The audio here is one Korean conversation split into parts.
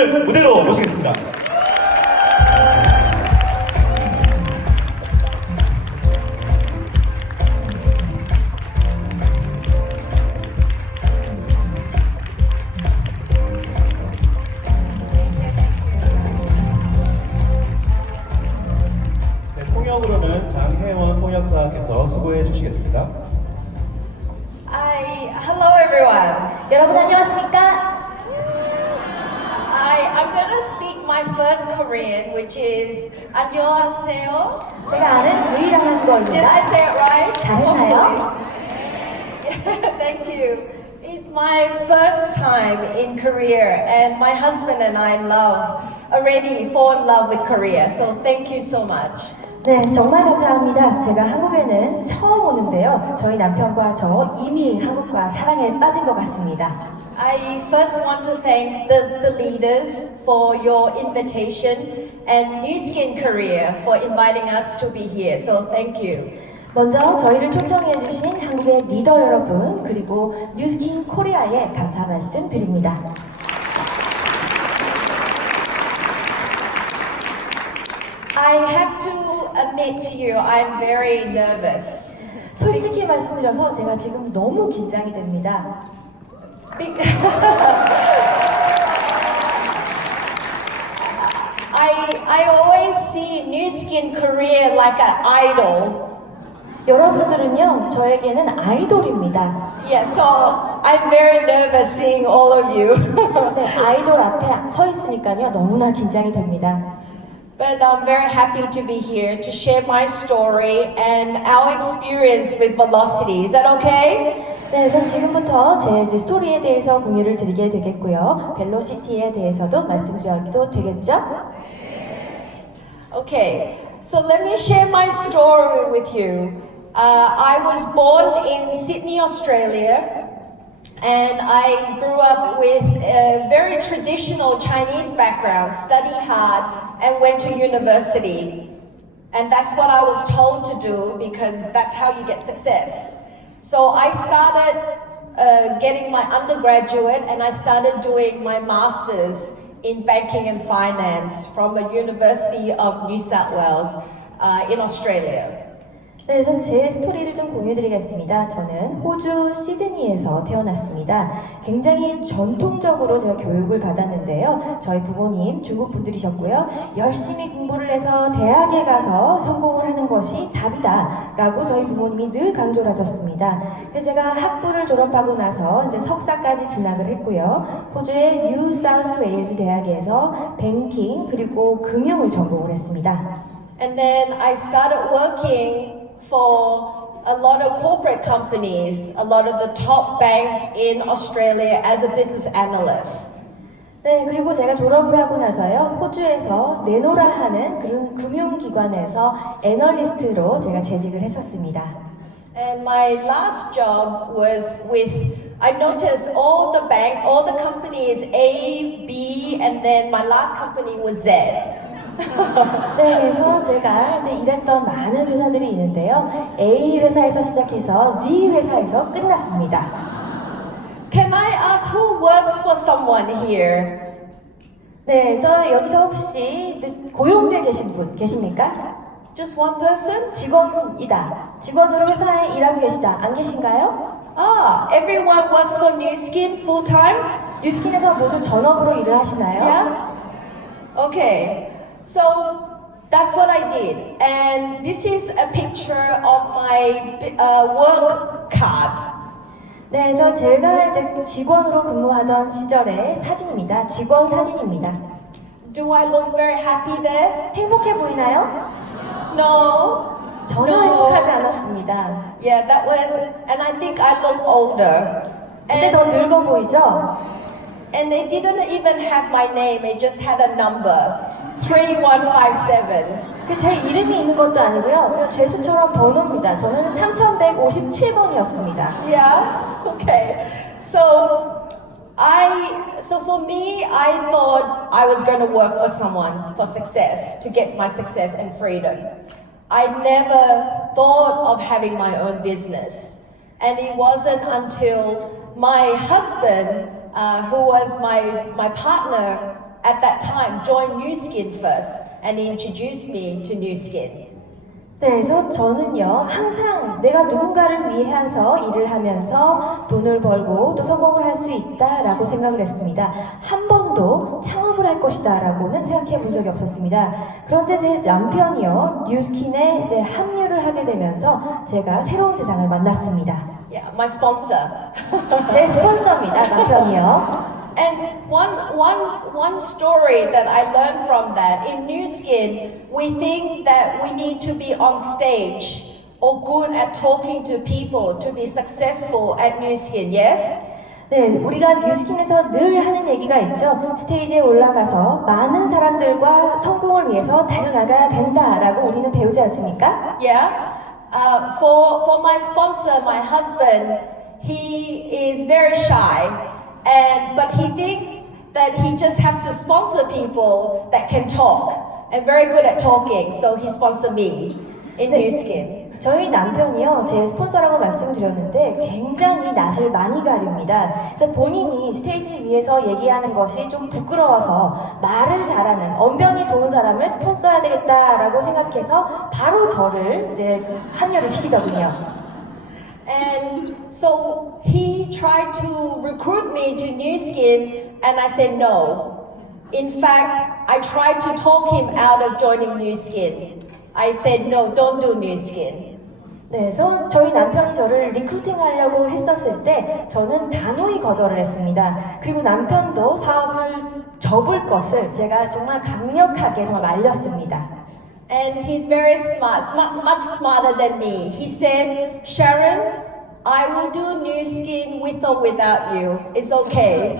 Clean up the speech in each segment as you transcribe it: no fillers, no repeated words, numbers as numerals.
분들 무대로 모시겠습니다. 네, 통역으로는 장혜원 통역사께서 수고해 주시겠습니다. Hello everyone. 여러분 안녕하십니까? I'm gonna speak my first Korean, which is 안녕하세요. 제가 아는 유일한 Did 한국어입니다. I say it right? 잘했나요? Yeah, thank you. It's my first time in Korea, and my husband and I already fall in love with Korea. So thank you so much. 네, 정말 감사합니다. 제가 한국에는 처음 오는데요. 저희 남편과 저 이미 한국과 사랑에 빠진 것 같습니다. I first want to thank the leaders for your invitation and New Skin Korea for inviting us to be here. So thank you. 먼저 저희를 초청해 주신 한국의 리더 여러분 그리고 뉴스킨 코리아에 감사 말씀 드립니다. I have to admit to you, I'm very nervous. 솔직히 말씀드려서 제가 지금 너무 긴장이 됩니다. I always see New Skin Korea like an idol. 여러분들은요, 저에게는 아이돌입니다. Yeah, so I'm very nervous seeing all of you. 네, 아이돌 앞에 서 있으니까요, 너무나 긴장이 됩니다. But I'm very happy to be here to share my story and our experience with Velocity. Is that okay? 네, 그래서 지금부터 제 이제 스토리에 대해서 공유를 드리게 되겠고요. 벨로시티에 대해서도 말씀드려도 되겠죠? Okay, so let me share my story with you. I was born in Sydney, Australia, and I grew up with a very traditional Chinese background, study hard, and went to university. And that's what I was told to do because that's how you get success. So I started getting my undergraduate and I started doing my master's in banking and finance from a University of New South Wales in Australia. 네, 그래서 제 스토리를 좀 공유드리겠습니다. 저는 호주 시드니에서 태어났습니다. 굉장히 전통적으로 제가 교육을 받았는데요. 저희 부모님 중국 분들이셨고요. 열심히 공부를 해서 대학에 가서 성공을 하는 것이 답이다 라고 저희 부모님이 늘 강조를 하셨습니다. 그래서 제가 학부를 졸업하고 나서 이제 석사까지 진학을 했고요. 호주의 뉴 사우스 웨일즈 대학에서 뱅킹 그리고 금융을 전공을 했습니다. And then I started working for a lot of corporate companies, a lot of the top banks in Australia as a business analyst. 네, 그리고 제가 졸업을 하고 나서요, 호주에서 네노라 하는 그런 금융기관에서 애널리스트로 제가 재직을 했었습니다. And my last job was I noticed all the companies A, B, and then my last company was Z. 네, 그래서 제가 이제 일했던 많은 회사들이 있는데요. A 회사에서 시작해서 Z 회사에서 끝났습니다. Can I ask who works for someone here? 네, 그래서 여기서 혹시 고용돼 계신 분 계십니까? Just one person? 직원이다. 직원으로 회사에 일하고 계시다. 안 계신가요? Everyone works for New Skin full time? 뉴스킨에서 모두 전업으로 일을 하시나요? Yeah? Okay. So that's what I did. And this is a picture of my work card. 네, 그래서 제가 이제 직원으로 근무하던 시절의 사진입니다. 직원 사진입니다. Do I look very happy there? 행복해 보이나요? No. 전혀 No. 행복하지 않았습니다. Yeah, that was, and I think I look older. 근데 더 늙어 보이죠? And it didn't even have my name, it just had a number 3157. 제 이름이 있는 것도 아니고요. 그냥 죄수처럼 번호입니다. 저는 3157번이었습니다. Yeah, okay. So for me, I thought I was going to work for someone for success, to get my success and freedom. I never thought of having my own business. And it wasn't until my husband, who was my partner at that time joined New Skin first and introduced me to New Skin. 네, 그래서 저는요, 항상 내가 누군가를 위해서 일을 하면서 돈을 벌고 또 성공을 할 수 있다라고 생각을 했습니다. 한 번도 창업을 할 것이다라고는 생각해 본 적이 없었습니다. 그런데 제 남편이요, 뉴스킨에 이제 합류를 하게 되면서 제가 새로운 세상을 만났습니다. Yeah, my sponsor. 제 스폰서입니다, 남편이요. And one story that I learned from that, in New Skin, we think that we need to be on stage or good at talking to people to be successful at New Skin, yes? 네, 우리가 뉴스킨에서 늘 하는 얘기가 있죠. 스테이지에 올라가서 많은 사람들과 성공을 위해서 달려나가야 된다라고 우리는 배우지 않습니까? Yeah? For my sponsor, my husband, he is very shy. But he thinks that he just has to sponsor people that can talk and very good at talking. So he sponsored me in New Skin. 저희 남편이요, 제 스폰서라고 말씀드렸는데 굉장히 낯을 많이 가립니다. 그래서 본인이 스테이지 위에서 얘기하는 것이 좀 부끄러워서 말을 잘하는 언변이 좋은 사람을 스폰서해야 되겠다라고 생각해서 바로 저를 이제 합류를 시키더군요. And so he tried to recruit me to New Skin, and I said no. In fact, I tried to talk him out of joining New Skin. I said no, don't do New Skin. 네, 그래서 저희 남편이 저를 리크루팅하려고 했었을 때 저는 단호히 거절을 했습니다. 그리고 남편도 사업을 접을 것을 제가 정말 강력하게 정말 말렸습니다. And he's very smart, much smarter than me. He said, Sharon, I will do New Skin with or without you. It's okay.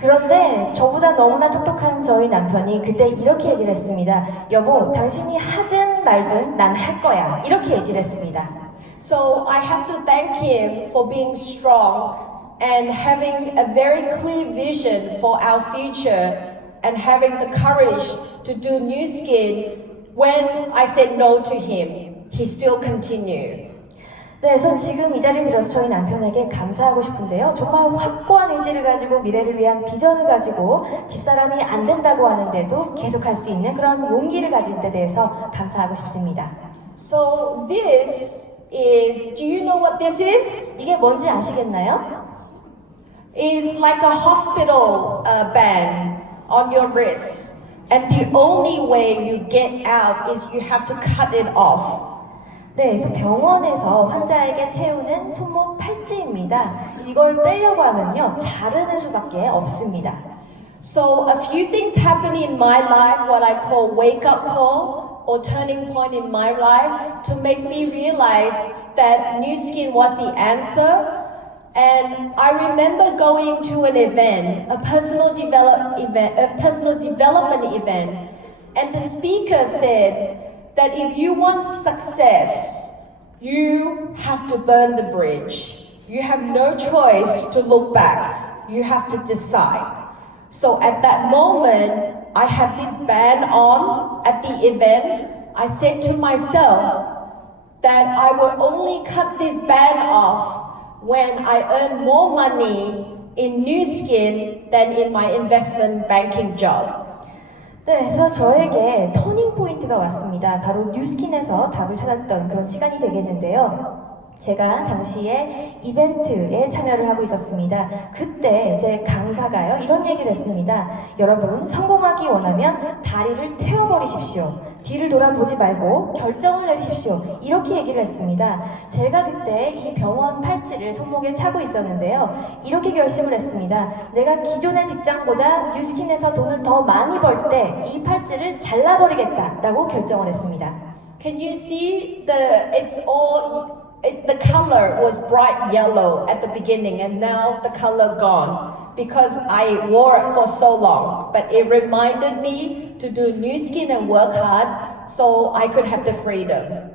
그런데 저보다 너무나 똑똑한 저희 남편이 그때 이렇게 얘기를 했습니다. 여보, 당신이 하든 말든 난 할 거야. 이렇게 얘기를 했습니다. So I have to thank him for being strong and having a very clear vision for our future and having the courage to do New Skin. When I said no to him, he still continued. 네, 그래서 지금 이 자리를 빌어서 저희 남편에게 감사하고 싶은데요. 정말 확고한 의지를 가지고 미래를 위한 비전을 가지고 집사람이 안 된다고 하는데도 계속할 수 있는 그런 용기를 가진 데 대해서 감사하고 싶습니다. So this is, do you know what this is? 이게 뭔지 아시겠나요? It's like a hospital band on your wrist. And the only way you get out is you have to cut it off. 네, 그래서 병원에서 환자에게 채우는 손목 팔찌입니다. 이걸 빼려고 하면요, 자르는 수밖에 없습니다. So a few things happen in my life, what I call wake-up call or turning point in my life, to make me realize that New Skin was the answer. And I remember going to an event, a personal development event, and the speaker said that if you want success, you have to burn the bridge. You have no choice to look back. You have to decide. So at that moment, I had this band on at the event. I said to myself that I will only cut this band off when I earn more money in New Skin than in my investment banking job. 네, 그래서 저에게 터닝 포인트가 왔습니다. 바로 뉴스킨에서 답을 찾았던 그런 시간이 되겠는데요. 제가 당시에 이벤트에 참여를 하고 있었습니다. 그때 이제 강사가요, 이런 얘기를 했습니다. 여러분, 성공하기 원하면 다리를 태워버리십시오. 뒤를 돌아보지 말고 결정을 내리십시오. 이렇게 얘기를 했습니다. 제가 그때 이 병원 팔찌를 손목에 차고 있었는데요. 이렇게 결심을 했습니다. 내가 기존의 직장보다 뉴스킨에서 돈을 더 많이 벌 때 이 팔찌를 잘라버리겠다라고 결정을 했습니다. Can you see the color was bright yellow at the beginning and now the color gone because I wore it for so long. But it reminded me to do New Skin and work hard so I could have the freedom.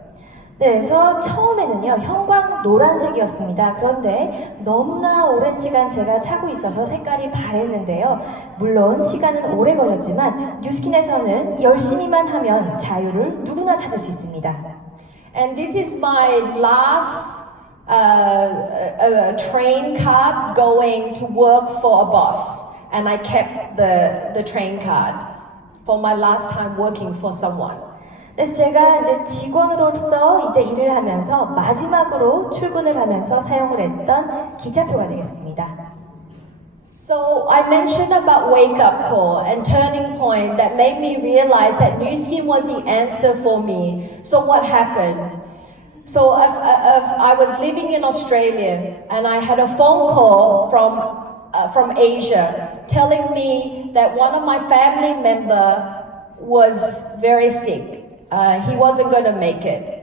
네, 그래서 처음에는요, 형광 노란색이었습니다. 그런데 너무나 오랜 시간 제가 차고 있어서 색깔이 바랬는데요. 물론 시간은 오래 걸렸지만 뉴스킨에서는 열심히만 하면 자유를 누구나 찾을 수 있습니다. And this is my last train card going to work for a boss. and I kept the train card for my last time working for someone. 그래서 제가 이제 직원으로서 이제 일을 하면서 마지막으로 출근을 하면서 사용을 했던 기차표가 되겠습니다. So I mentioned about wake up call and turning point that made me realize that Nu Skin was the answer for me. So what happened? So if I was living in Australia and I had a phone call from Asia telling me that one of my family member was very sick. He wasn't going to make it.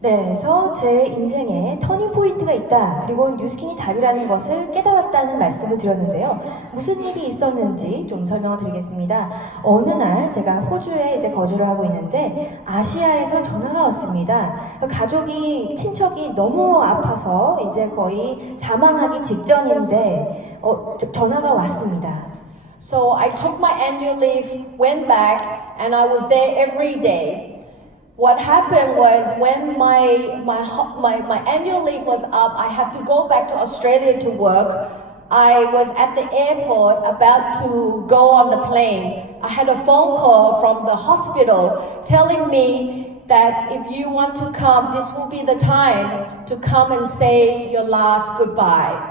네, 그래서 제 인생에 터닝 포인트가 있다. 그리고 뉴스킨이 답이라는 것을 깨달았다는 말씀을 드렸는데요. 무슨 일이 있었는지 좀 설명을 드리겠습니다. 어느 날 제가 호주에 이제 거주를 하고 있는데 아시아에서 전화가 왔습니다. 가족이 친척이 너무 아파서 이제 거의 사망하기 직전인데 전화가 왔습니다. So I took my annual leave, went back, and I was there every day. What happened was when my annual leave was up, I have to go back to Australia to work. I was at the airport about to go on the plane. I had a phone call from the hospital telling me that if you want to come, this will be the time to come and say your last goodbye.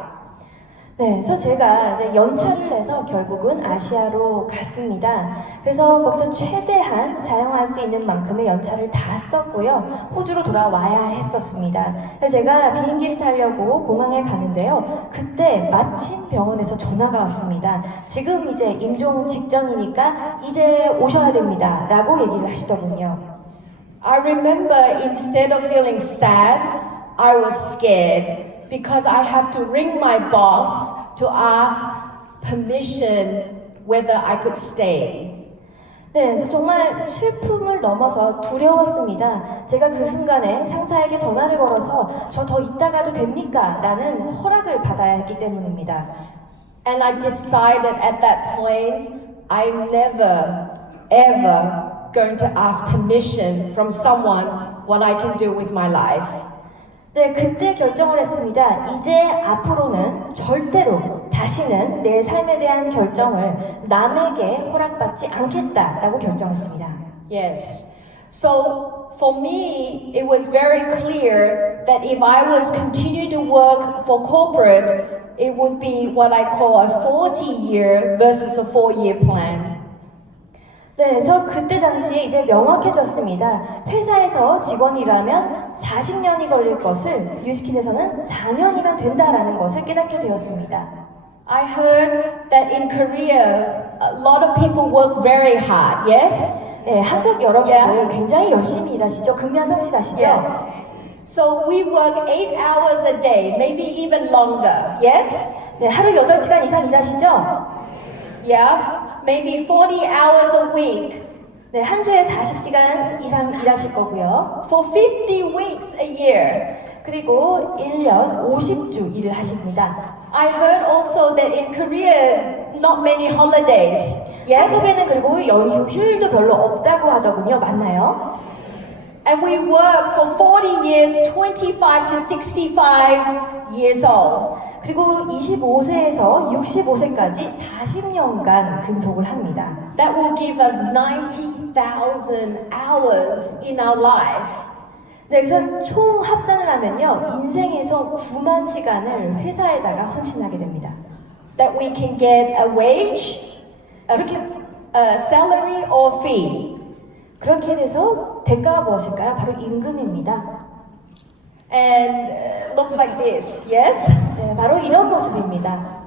네, 그래서 제가 이제 연차를 내서 결국은 아시아로 갔습니다. 그래서 거기서 최대한 사용할 수 있는 만큼의 연차를 다 썼고요. 호주로 돌아와야 했었습니다. 그래서 제가 비행기를 타려고 공항에 가는데요. 그때 마침 병원에서 전화가 왔습니다. 지금 이제 임종 직전이니까 이제 오셔야 됩니다. 라고 얘기를 하시더군요. I remember instead of feeling sad, I was scared. Because I have to ring my boss to ask permission whether I could stay. 네, 그래서 정말 슬픔을 넘어서 두려웠습니다. 제가 그 순간에 상사에게 전화를 걸어서 저 더 있다가도 됩니까? 라는 허락을 받아야 했기 때문입니다. And I decided at that point, I'm never, ever going to ask permission from someone what I can do with my life. 네, 그때 결정을 했습니다. 이제 앞으로는 절대로 다시는 내 삶에 대한 결정을 남에게 허락받지 않겠다라고 결정했습니다. Yes. So for me, it was very clear that if I was continue to work for corporate, it would be what I call a 40-year versus a 4-year plan. 네, 그래서 그때 당시에 이제 명확해졌습니다. 회사에서 직원이라면 40년이 걸릴 것을 뉴스킨에서는 4년이면 된다라는 것을 깨닫게 되었습니다. I heard that in Korea, a lot of people work very hard. Yes? 네, 한국 여러분들 굉장히 열심히 일하시죠? 근면성실하시죠? Yes. So we work 8 hours a day, maybe even longer. Yes? 네, 하루 8시간 이상 일하시죠? Yeah. Maybe 40 hours a week. 네, 한 주에 40시간 이상 일하실 거고요. For 50 weeks a year. 그리고 1년 50주 일을 하십니다. I heard also that in Korea, not many holidays. Yes? 한국에는 그리고 연휴 휴일도 별로 없다고 하더군요. 맞나요? And we work for 40 years, 25 to 65 years old. 그리고 25세에서 65세까지 40년간 근속을 합니다. That will give us 90,000 hours in our life. 네, 그래서 총 합산을 하면요. 인생에서 9만 시간을 회사에다가 헌신하게 됩니다. That we can get a wage, a salary or fee. 그렇게 돼서 대가가 무엇일까요? 바로 임금입니다. And looks like this, yes? 네, 바로 이런 모습입니다.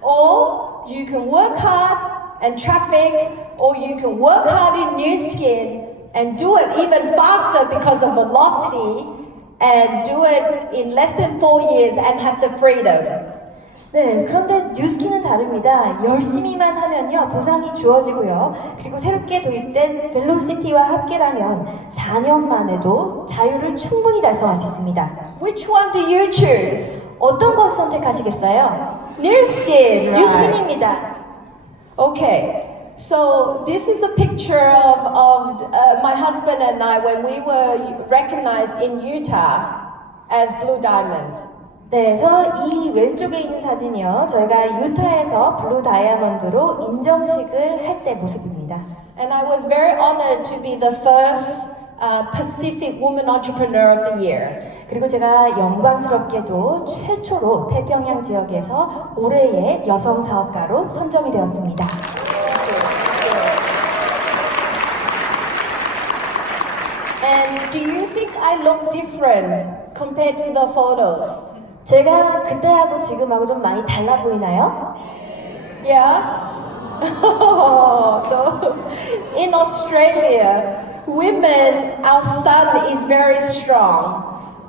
Or you can work hard and traffic, or you can work hard in Nu Skin and do it even faster because of velocity and do it in less than 4 years and have the freedom. 네, 그런데 뉴스킨은 다릅니다. 열심히만 하면요, 보상이 주어지고요. 그리고 새롭게 도입된 벨로시티와 함께라면 4년 만에도 자유를 충분히 달성할 수 있습니다. Which one do you choose? 어떤 것을 선택하시겠어요? Nu Skin, right? 뉴스킨입니다. Okay, so this is a picture of my husband and I when we were recognized in Utah as Blue Diamond. 네, 그래서 이 왼쪽에 있는 사진이요. 저희가 유타에서 블루 다이아몬드로 인정식을 할 때 모습입니다. And I was very honored to be the first Pacific Woman Entrepreneur of the Year. 그리고 제가 영광스럽게도 최초로 태평양 지역에서 올해의 여성 사업가로 선정이 되었습니다. And do you think I look different compared to the photos? 제가 그때하고 지금하고 좀 많이 달라 보이나요? Yeah? No. In Australia, women, our sun is very strong.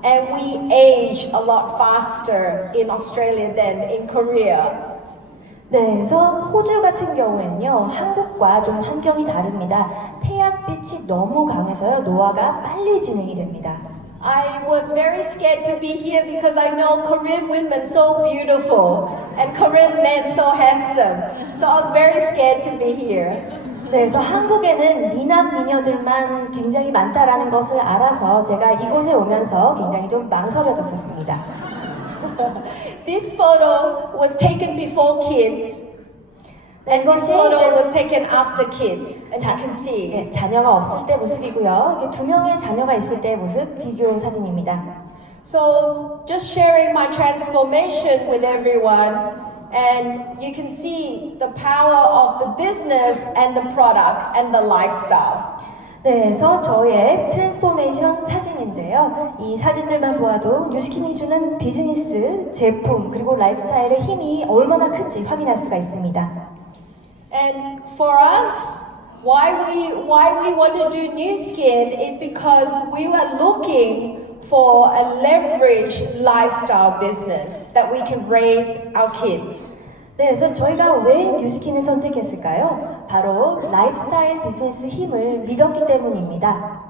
And we age a lot faster in Australia than in Korea. 네, 그래서 호주 같은 경우에는요, 한국과 좀 환경이 다릅니다. 태양빛이 너무 강해서요, 노화가 빨리 진행이 됩니다. I was very scared to be here because I know Korean women so beautiful and Korean men so handsome. So I was very scared to be here. 네, 그래서 한국에는 미남 미녀들만 굉장히 많다라는 것을 알아서 제가 이곳에 오면서 굉장히 좀 망설여졌었습니다. This photo was taken before kids. And this 이것이 photo 이제 was taken after kids. And you can see. 네, 자녀가 없을 때 모습이고요. 이게 2명의 자녀가 있을 때 모습 비교 사진입니다. So just sharing my transformation with everyone. And you can see the power of the business and the product and the lifestyle. 네, 그래서 저의 트랜스포메이션 사진인데요. 이 사진들만 보아도 뉴스킨이 주는 비즈니스, 제품, 그리고 라이프스타일의 힘이 얼마나 큰지 확인할 수가 있습니다. And for us, why we want to do New Skin is because we were looking for a leveraged lifestyle business that we can raise our kids. 네, 그래서 저희가 왜 뉴스킨을 선택했을까요? 바로 라이프스타일 비즈니스 힘을 믿었기 때문입니다.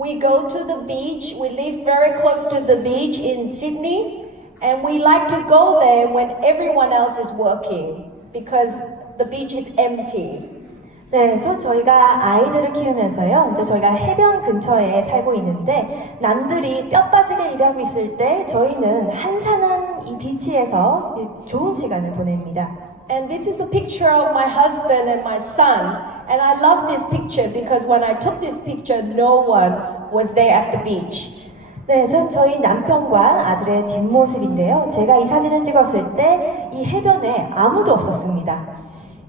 We go to the beach, we live very close to the beach in Sydney, and we like to go there when everyone else is working because the beach is empty. 네, 그래서 저희가 아이들을 키우면서요, 이제 저희가 해변 근처에 살고 있는데, 남들이 뼈 빠지게 일하고 있을 때, 저희는 한산한 이 비치에서 좋은 시간을 보냅니다. And this is a picture of my husband and my son. And I love this picture because when I took this picture, no one was there at the beach. 네, 그래서 저희 남편과 아들의 뒷모습인데요. 제가 이 사진을 찍었을 때, 이 해변에 아무도 없었습니다.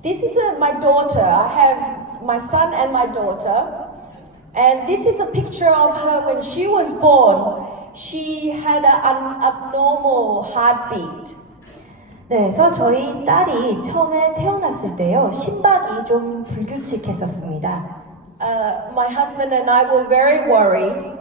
This is my daughter. I have my son and my daughter. And this is a picture of her when she was born. She had an abnormal heartbeat. 네, 그래서 저희 딸이 처음에 태어났을 때요, 심박이 좀 불규칙했었습니다. My husband and I were very worried.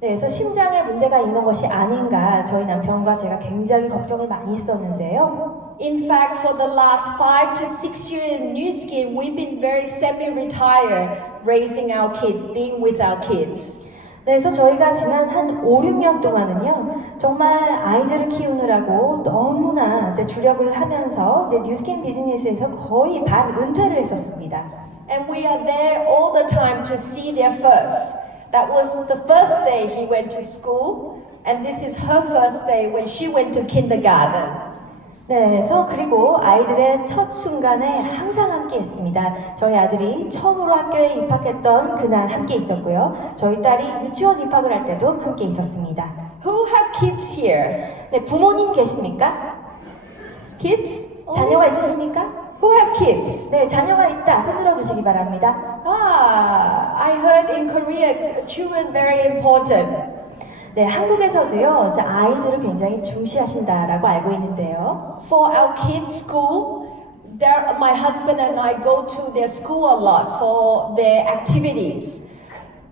네, 그래서 심장에 문제가 있는 것이 아닌가 저희 남편과 제가 굉장히 걱정을 많이 했었는데요. In fact, for the last 5 to 6 years in New Skin, we've been very semi-retired, raising our kids, being with our kids. 네, 그래서 저희가 지난 한 5, 6년 동안은요, 정말 아이들을 키우느라고 너무나 이제 주력을 하면서 뉴스킨 비즈니스에서 거의 반은퇴를 했었습니다. And we are there all the time to see their first. That was the first day he went to school, and this is her first day when she went to kindergarten. 네, 그래서 그리고 아이들의 첫 순간에 항상 함께 했습니다. 저희 아들이 처음으로 학교에 입학했던 그날 함께 있었고요. 저희 딸이 유치원 입학을 할 때도 함께 있었습니다. Who have kids here? 네, 부모님 계십니까? Kids? 자녀가 있으십니까? Who have kids? 네, 자녀가 있다. 손 들어주시기 바랍니다. I heard in Korea children very important. 네, 한국에서도요, 이제 아이들을 굉장히 중시하신다라고 알고 있는데요. For our kids' school, my husband and I go to their school a lot for their activities.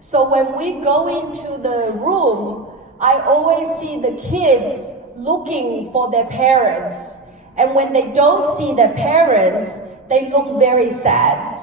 So when we go into the room, I always see the kids looking for their parents. And when they don't see their parents, they look very sad.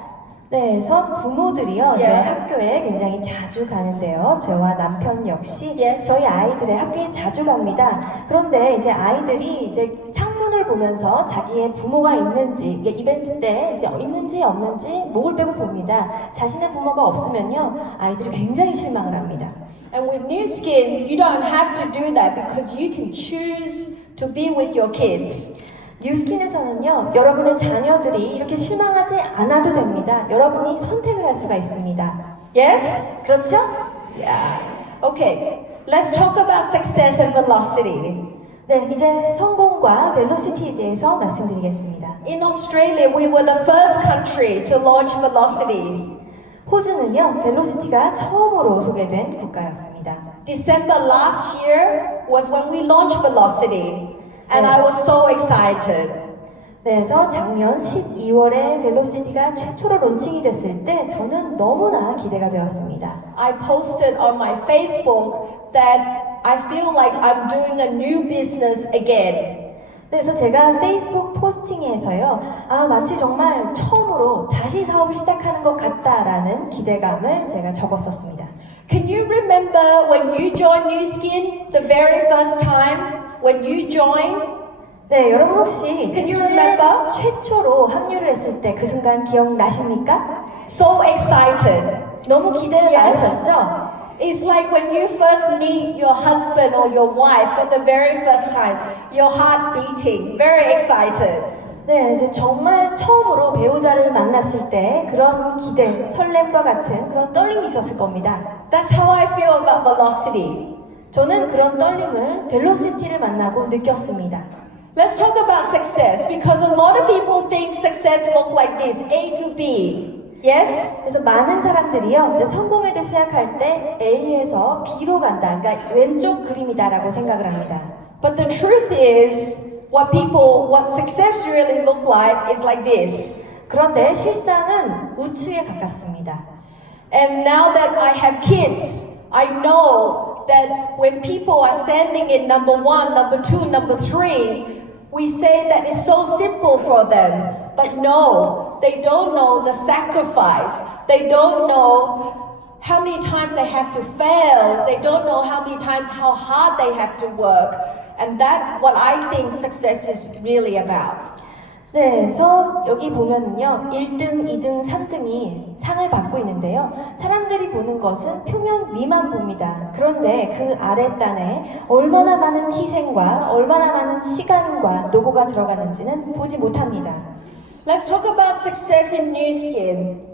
네, 그래서 부모들이요, 이제 Yeah. 학교에 굉장히 자주 가는데요. 저와 남편 역시 Yes. 저희 아이들의 학교에 자주 갑니다. 그런데 이제 아이들이 이제 창문을 보면서 자기의 부모가 있는지, 이게 이벤트 때 이제 있는지 없는지 목을 빼고 봅니다. 자신의 부모가 없으면요, 아이들이 굉장히 실망을 합니다. And with New Skin, you don't have to do that because you can choose to be with your kids. 뉴스킨에서는요, 여러분의 자녀들이 이렇게 실망하지 않아도 됩니다. 여러분이 선택을 할 수가 있습니다. Yes? 그렇죠? Yeah. Okay, let's talk about success and velocity. 네, 이제 성공과 벨로시티에 대해서 말씀드리겠습니다. In Australia, we were the first country to launch velocity. 호주는요, 벨로시티가 처음으로 소개된 국가였습니다. December last year was when we launched velocity. And I was so excited. 네, 그래서 작년 12월에 벨로시티가 최초로 론칭이 됐을 때 저는 너무나 기대가 되었습니다. I posted on my Facebook that I feel like I'm doing a new business again. 그래서 제가 페이스북 포스팅에서요, 마치 정말 처음으로 다시 사업을 시작하는 것 같다라는 기대감을 제가 적었었습니다. Can you remember when you joined New Skin the very first time when you joined? 네, 여러분 혹시 Can you 뉴스킨에 remember? 최초로 합류를 했을 때 그 순간 기억나십니까? So excited. 너무 기대 Yes. 많으셨죠? It's like when you first meet your husband or your wife for the very first time, your heart beating, very excited. 네, 이제 정말 처음으로 배우자를 만났을 때 그런 기대, 설렘과 같은 그런 떨림이 있었을 겁니다. That's how I feel about velocity. 저는 그런 떨림을 벨로시티를 만나고 느꼈습니다. Let's talk about success because a lot of people think success look like this, A to B. Yes? 그래서 많은 사람들이요, 성공에 대해 생각할 때 A에서 B로 간다, 그러니까 왼쪽 그림이다라고 생각을 합니다. But the truth is, what success really look like is like this. 그런데 실상은 우측에 가깝습니다. And now that I have kids, I know that when people are standing in number 1, number 2, number 3, we say that it's so simple for them. But no, they don't know the sacrifice. They don't know how many times they have to fail. They don't know how many times how hard they have to work. And that's what I think success is really about. 네, 그래서 여기 보면은요, 1등, 2등, 3등이 상을 받고 있는데요. 사람들이 보는 것은 표면 위만 봅니다. 그런데 그 아랫단에 얼마나 많은 희생과 얼마나 많은 시간과 노고가 들어가는지는 보지 못합니다. Let's talk about success in New Skin.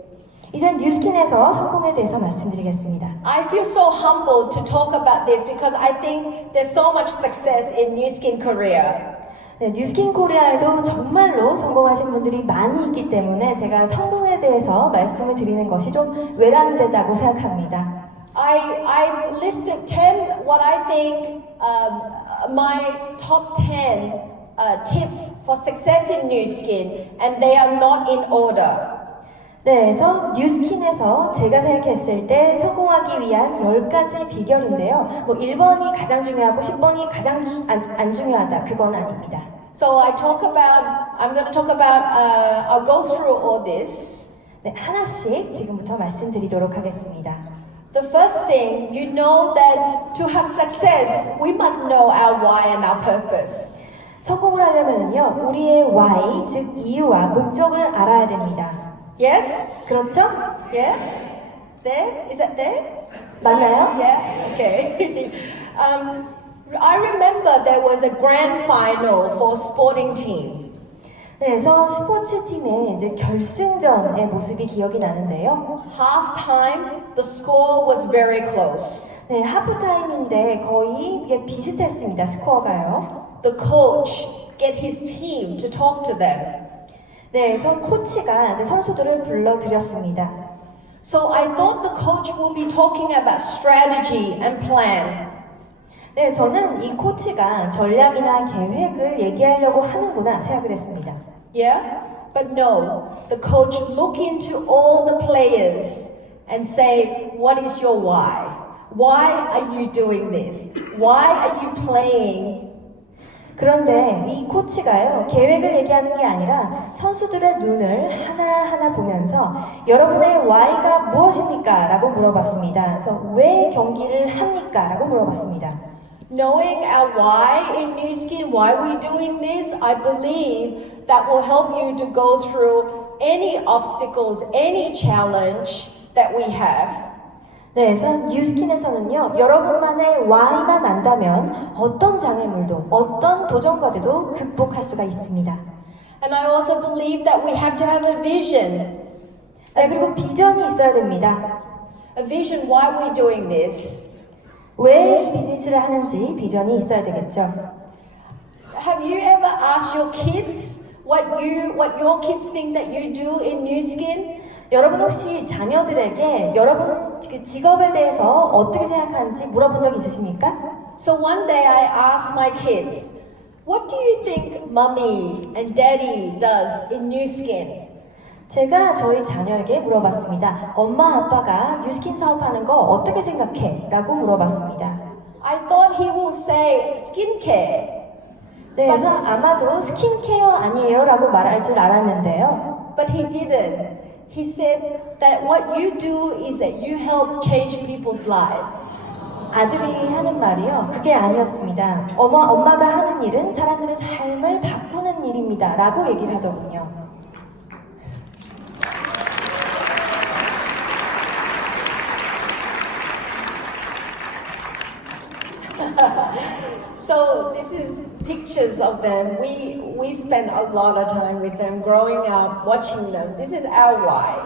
이제 뉴스킨에서 성공에 대해서 말씀드리겠습니다. I feel so humbled to talk about this because I think there's so much success in New Skin Korea. 네, 뉴스킨 코리아에도 정말로 성공하신 분들이 많이 있기 때문에 제가 성공에 대해서 말씀을 드리는 것이 좀 외람되다고 생각합니다. I listed 10 what I think my top 10 tips for success in New Skin, and they are not in order. 네, 그래서 뉴스킨에서 제가 생각했을 때 성공하기 위한 10가지 비결인데요. 뭐 1번이 가장 중요하고 10번이 가장 안 중요하다. 그건 아닙니다. So I'm going to talk about, I'll go through all this. 네, 하나씩 지금부터 말씀드리도록 하겠습니다. The first thing, you know that to have success, we must know our why and our purpose. 성공을 하려면요, 우리의 why, 즉 이유와 목적을 알아야 됩니다. Yes? 그렇죠? Yeah? There? Is that there? 맞나요? Yeah? Okay. I remember there was a grand final for sporting team. 네, 그래서 스포츠 팀의 이제 결승전의 모습이 기억이 나는데요. Half time, the score was very close. 네, 하프타임인데 거의 이게 비슷했습니다. 스코어가요. The coach get his team to talk to them. 네, 그래서 코치가 이제 선수들을 불러들였습니다. So I thought the coach will be talking about strategy and plan. 네, 저는 이 코치가 전략이나 계획을 얘기하려고 하는구나 생각을 했습니다. Yeah? But no, the coach look into all the players and say, what is your why? Why are you doing this? Why are you playing? 그런데 이 코치가요, 계획을 얘기하는 게 아니라 선수들의 눈을 하나하나 보면서 여러분의 why가 무엇입니까? 라고 물어봤습니다. 그래서 왜 경기를 합니까? 라고 물어봤습니다. Knowing our why in New Skin, why we're doing this, I believe that will help you to go through any obstacles, any challenge that we have. 네, 그래서 뉴스킨에서는요, 여러분만의 Y만 안다면 어떤 장애물도, 어떤 도전과제도 극복할 수가 있습니다. And I also believe that we have to have a vision. 네, 그리고 비전이 있어야 됩니다. A vision why we're doing this. 왜 이 비즈니스를 하는지 비전이 있어야 되겠죠. Have you ever asked your kids what your kids think that you do in New Skin? 여러분 혹시 자녀들에게 여러분 그 직업에 대해서 어떻게 생각하는지 물어본 적 있으십니까? So one day I asked my kids, what do you think mommy and daddy does in New Skin? 제가 저희 자녀에게 물어봤습니다. 엄마 아빠가 뉴스킨 사업하는 거 어떻게 생각해? 라고 물어봤습니다. I thought he will say skincare. 네, 그래서 아마도 스킨케어 아니에요? 라고 말할 줄 알았는데요. But he didn't. He said that what you do is that you help change people's lives. 아들이 하는 말이요. 그게 아니었습니다. 엄마가 하는 일은 사람들의 삶을 바꾸는 일입니다. 라고 얘기를 하더군요. So this is pictures of them. We spend a lot of time with them growing up, watching them. This is our why.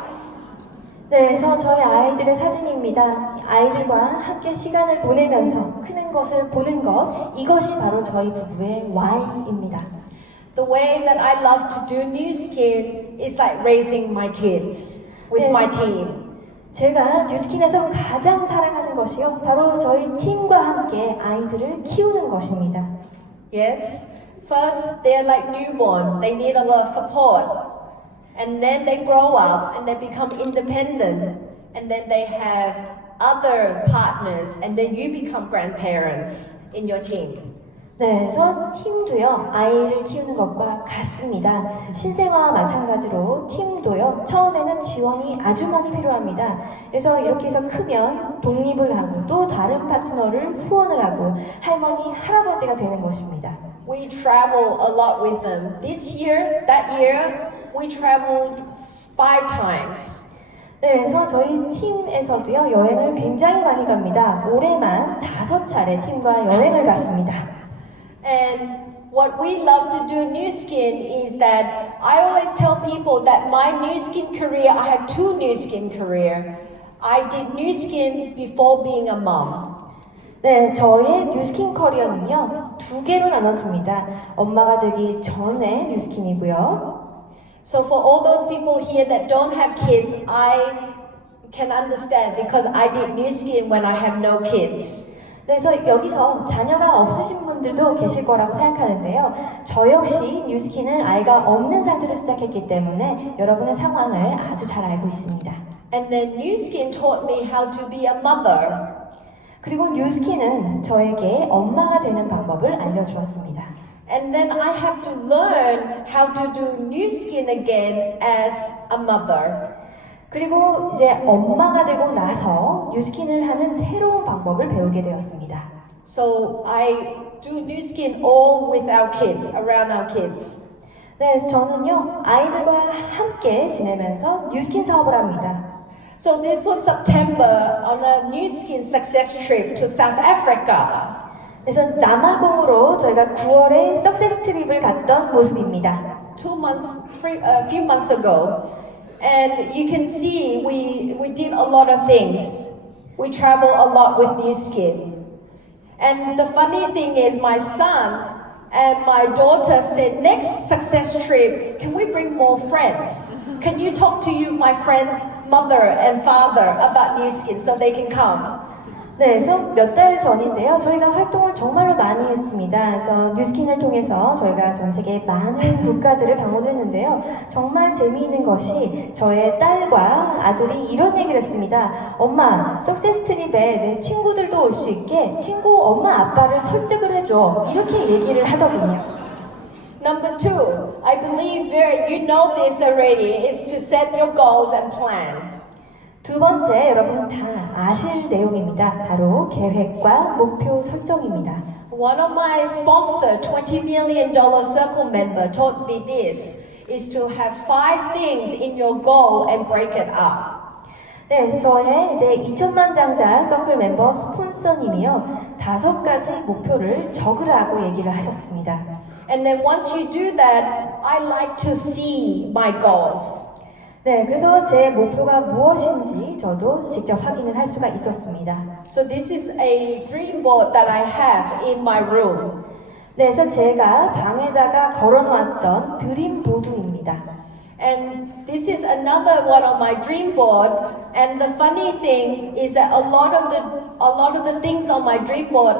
네, 그래서 저희 아이들의 사진입니다. 아이들과 함께 시간을 보내면서 크는 것을 보는 것, 이것이 바로 저희 부부의 Y입니다. The way that I love to do New Skin is like raising my kids with my team. 제가 뉴스킨에서 가장 사랑하는 것이요, 바로 저희 팀과 함께 아이들을 키우는 것입니다. Yes. First, they're like newborn. They need a lot of support. And then they grow up and they become independent. And then they have other partners. And then you become grandparents in your team. 네, 그래서 팀도요, 아이를 키우는 것과 같습니다. 신생아와 마찬가지로 팀도요, 처음에는 지원이 아주 많이 필요합니다. 그래서 이렇게 해서 크면 독립을 하고 또 다른 파트너를 후원을 하고 할머니, 할아버지가 되는 것입니다. We travel a lot with them. This year, that year, we traveled 5 times. 네, 그래서 저희 팀에서도요, 여행을 굉장히 많이 갑니다. 올해만 5차례 팀과 여행을 갔습니다. And what we love to do in New Skin is that I always tell people that my New Skin career, I have 2 New Skin career. I did New Skin before being a mom. 네, 저의 뉴스킨 커리어는요, 2개로 나눠집니다. 엄마가 되기 전에 뉴스킨이고요. So for all those people here that don't have kids, I can understand because I did New Skin when I have no kids. 네, 그래서 여기서 자녀가 없으신 분들도 계실 거라고 생각하는데요. 저 역시 뉴스킨을 아이가 없는 상태로 시작했기 때문에 여러분의 상황을 아주 잘 알고 있습니다. And then New Skin taught me how to be a mother. 그리고 뉴스킨은 저에게 엄마가 되는 방법을 알려주었습니다. And then I have to learn how to do New Skin again as a mother. 그리고 이제 엄마가 되고 나서 뉴스킨을 하는 새로운 방법을 배우게 되었습니다. So I do New Skin all with our kids, around our kids. 네, 그래서 저는요, 아이들과 함께 지내면서 뉴스킨 사업을 합니다. So this was September on a New Skin success trip to South Africa. 그래서 남아공으로 저희가 9월에 석세스 트립을 갔던 모습입니다. 2 few months ago. And you can see we did a lot of things. We travel a lot with New Skin. And the funny thing is my son and my daughter said, next success trip, can we bring more friends? Can you talk to my friend's mother and father about New Skin so they can come? 네, 그래서 몇 달 전인데요. 저희가 활동을 정말로 많이 했습니다. 그래서 뉴스킨을 통해서 저희가 전 세계 많은 국가들을 방문을 했는데요. 정말 재미있는 것이 저의 딸과 아들이 이런 얘기를 했습니다. 엄마, 석세스 트립에 내 친구들도 올 수 있게 친구 엄마 아빠를 설득을 해줘. 이렇게 얘기를 하더군요. Number 2, I believe you know this already, is to set your goals and plan. 2번째, 여러분 다 아실 내용입니다. 바로 계획과 목표 설정입니다. One of my sponsor, $20 million circle member, taught me this, is to have 5 things in your goal and break it up. 네, 저의 이제 2천만 장자 서클 멤버 스폰서님이요 5가지 목표를 적으라고 얘기를 하셨습니다. And then once you do that, I like to see my goals. 네, 그래서 제 목표가 무엇인지 저도 직접 확인을 할 수가 있었습니다. So this is a dream board that I have in my room. 네, 그래서 제가 방에다가 걸어놓았던 드림 보드입니다. And this is another one on my dream board. And the funny thing is that a lot of the things on my dream board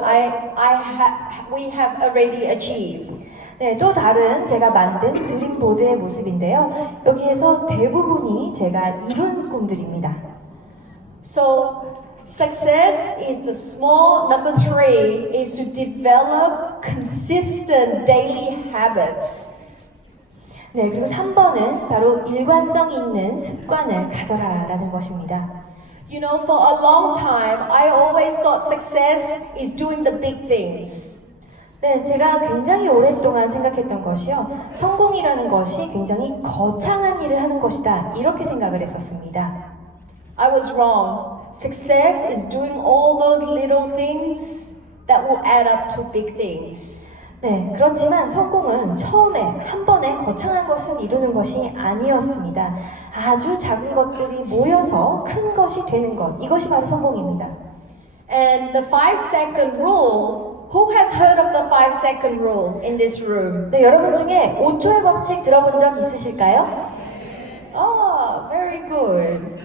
we have already achieved. 네, 또 다른 제가 만든 드림 보드의 모습인데요. 여기에서 대부분이 제가 이룬 꿈들입니다. So success is the small. Number 3 is to develop consistent daily habits. 네, 그리고 3번은 바로 일관성 있는 습관을 가져라라는 것입니다. You know, for a long time, I always thought success is doing the big things. 네, 제가 굉장히 오랫동안 생각했던 것이요. 성공이라는 것이 굉장히 거창한 일을 하는 것이다. 이렇게 생각을 했었습니다. I was wrong. Success is doing all those little things that will add up to big things. 네, 그렇지만 성공은 처음에 한 번에 거창한 것을 이루는 것이 아니었습니다. 아주 작은 것들이 모여서 큰 것이 되는 것. 이것이 바로 성공입니다. And the 5-second rule, who has heard of the 5-second rule in this room? 네, 여러분 중에 5초의 법칙 들어본 적 있으실까요? Oh, very good.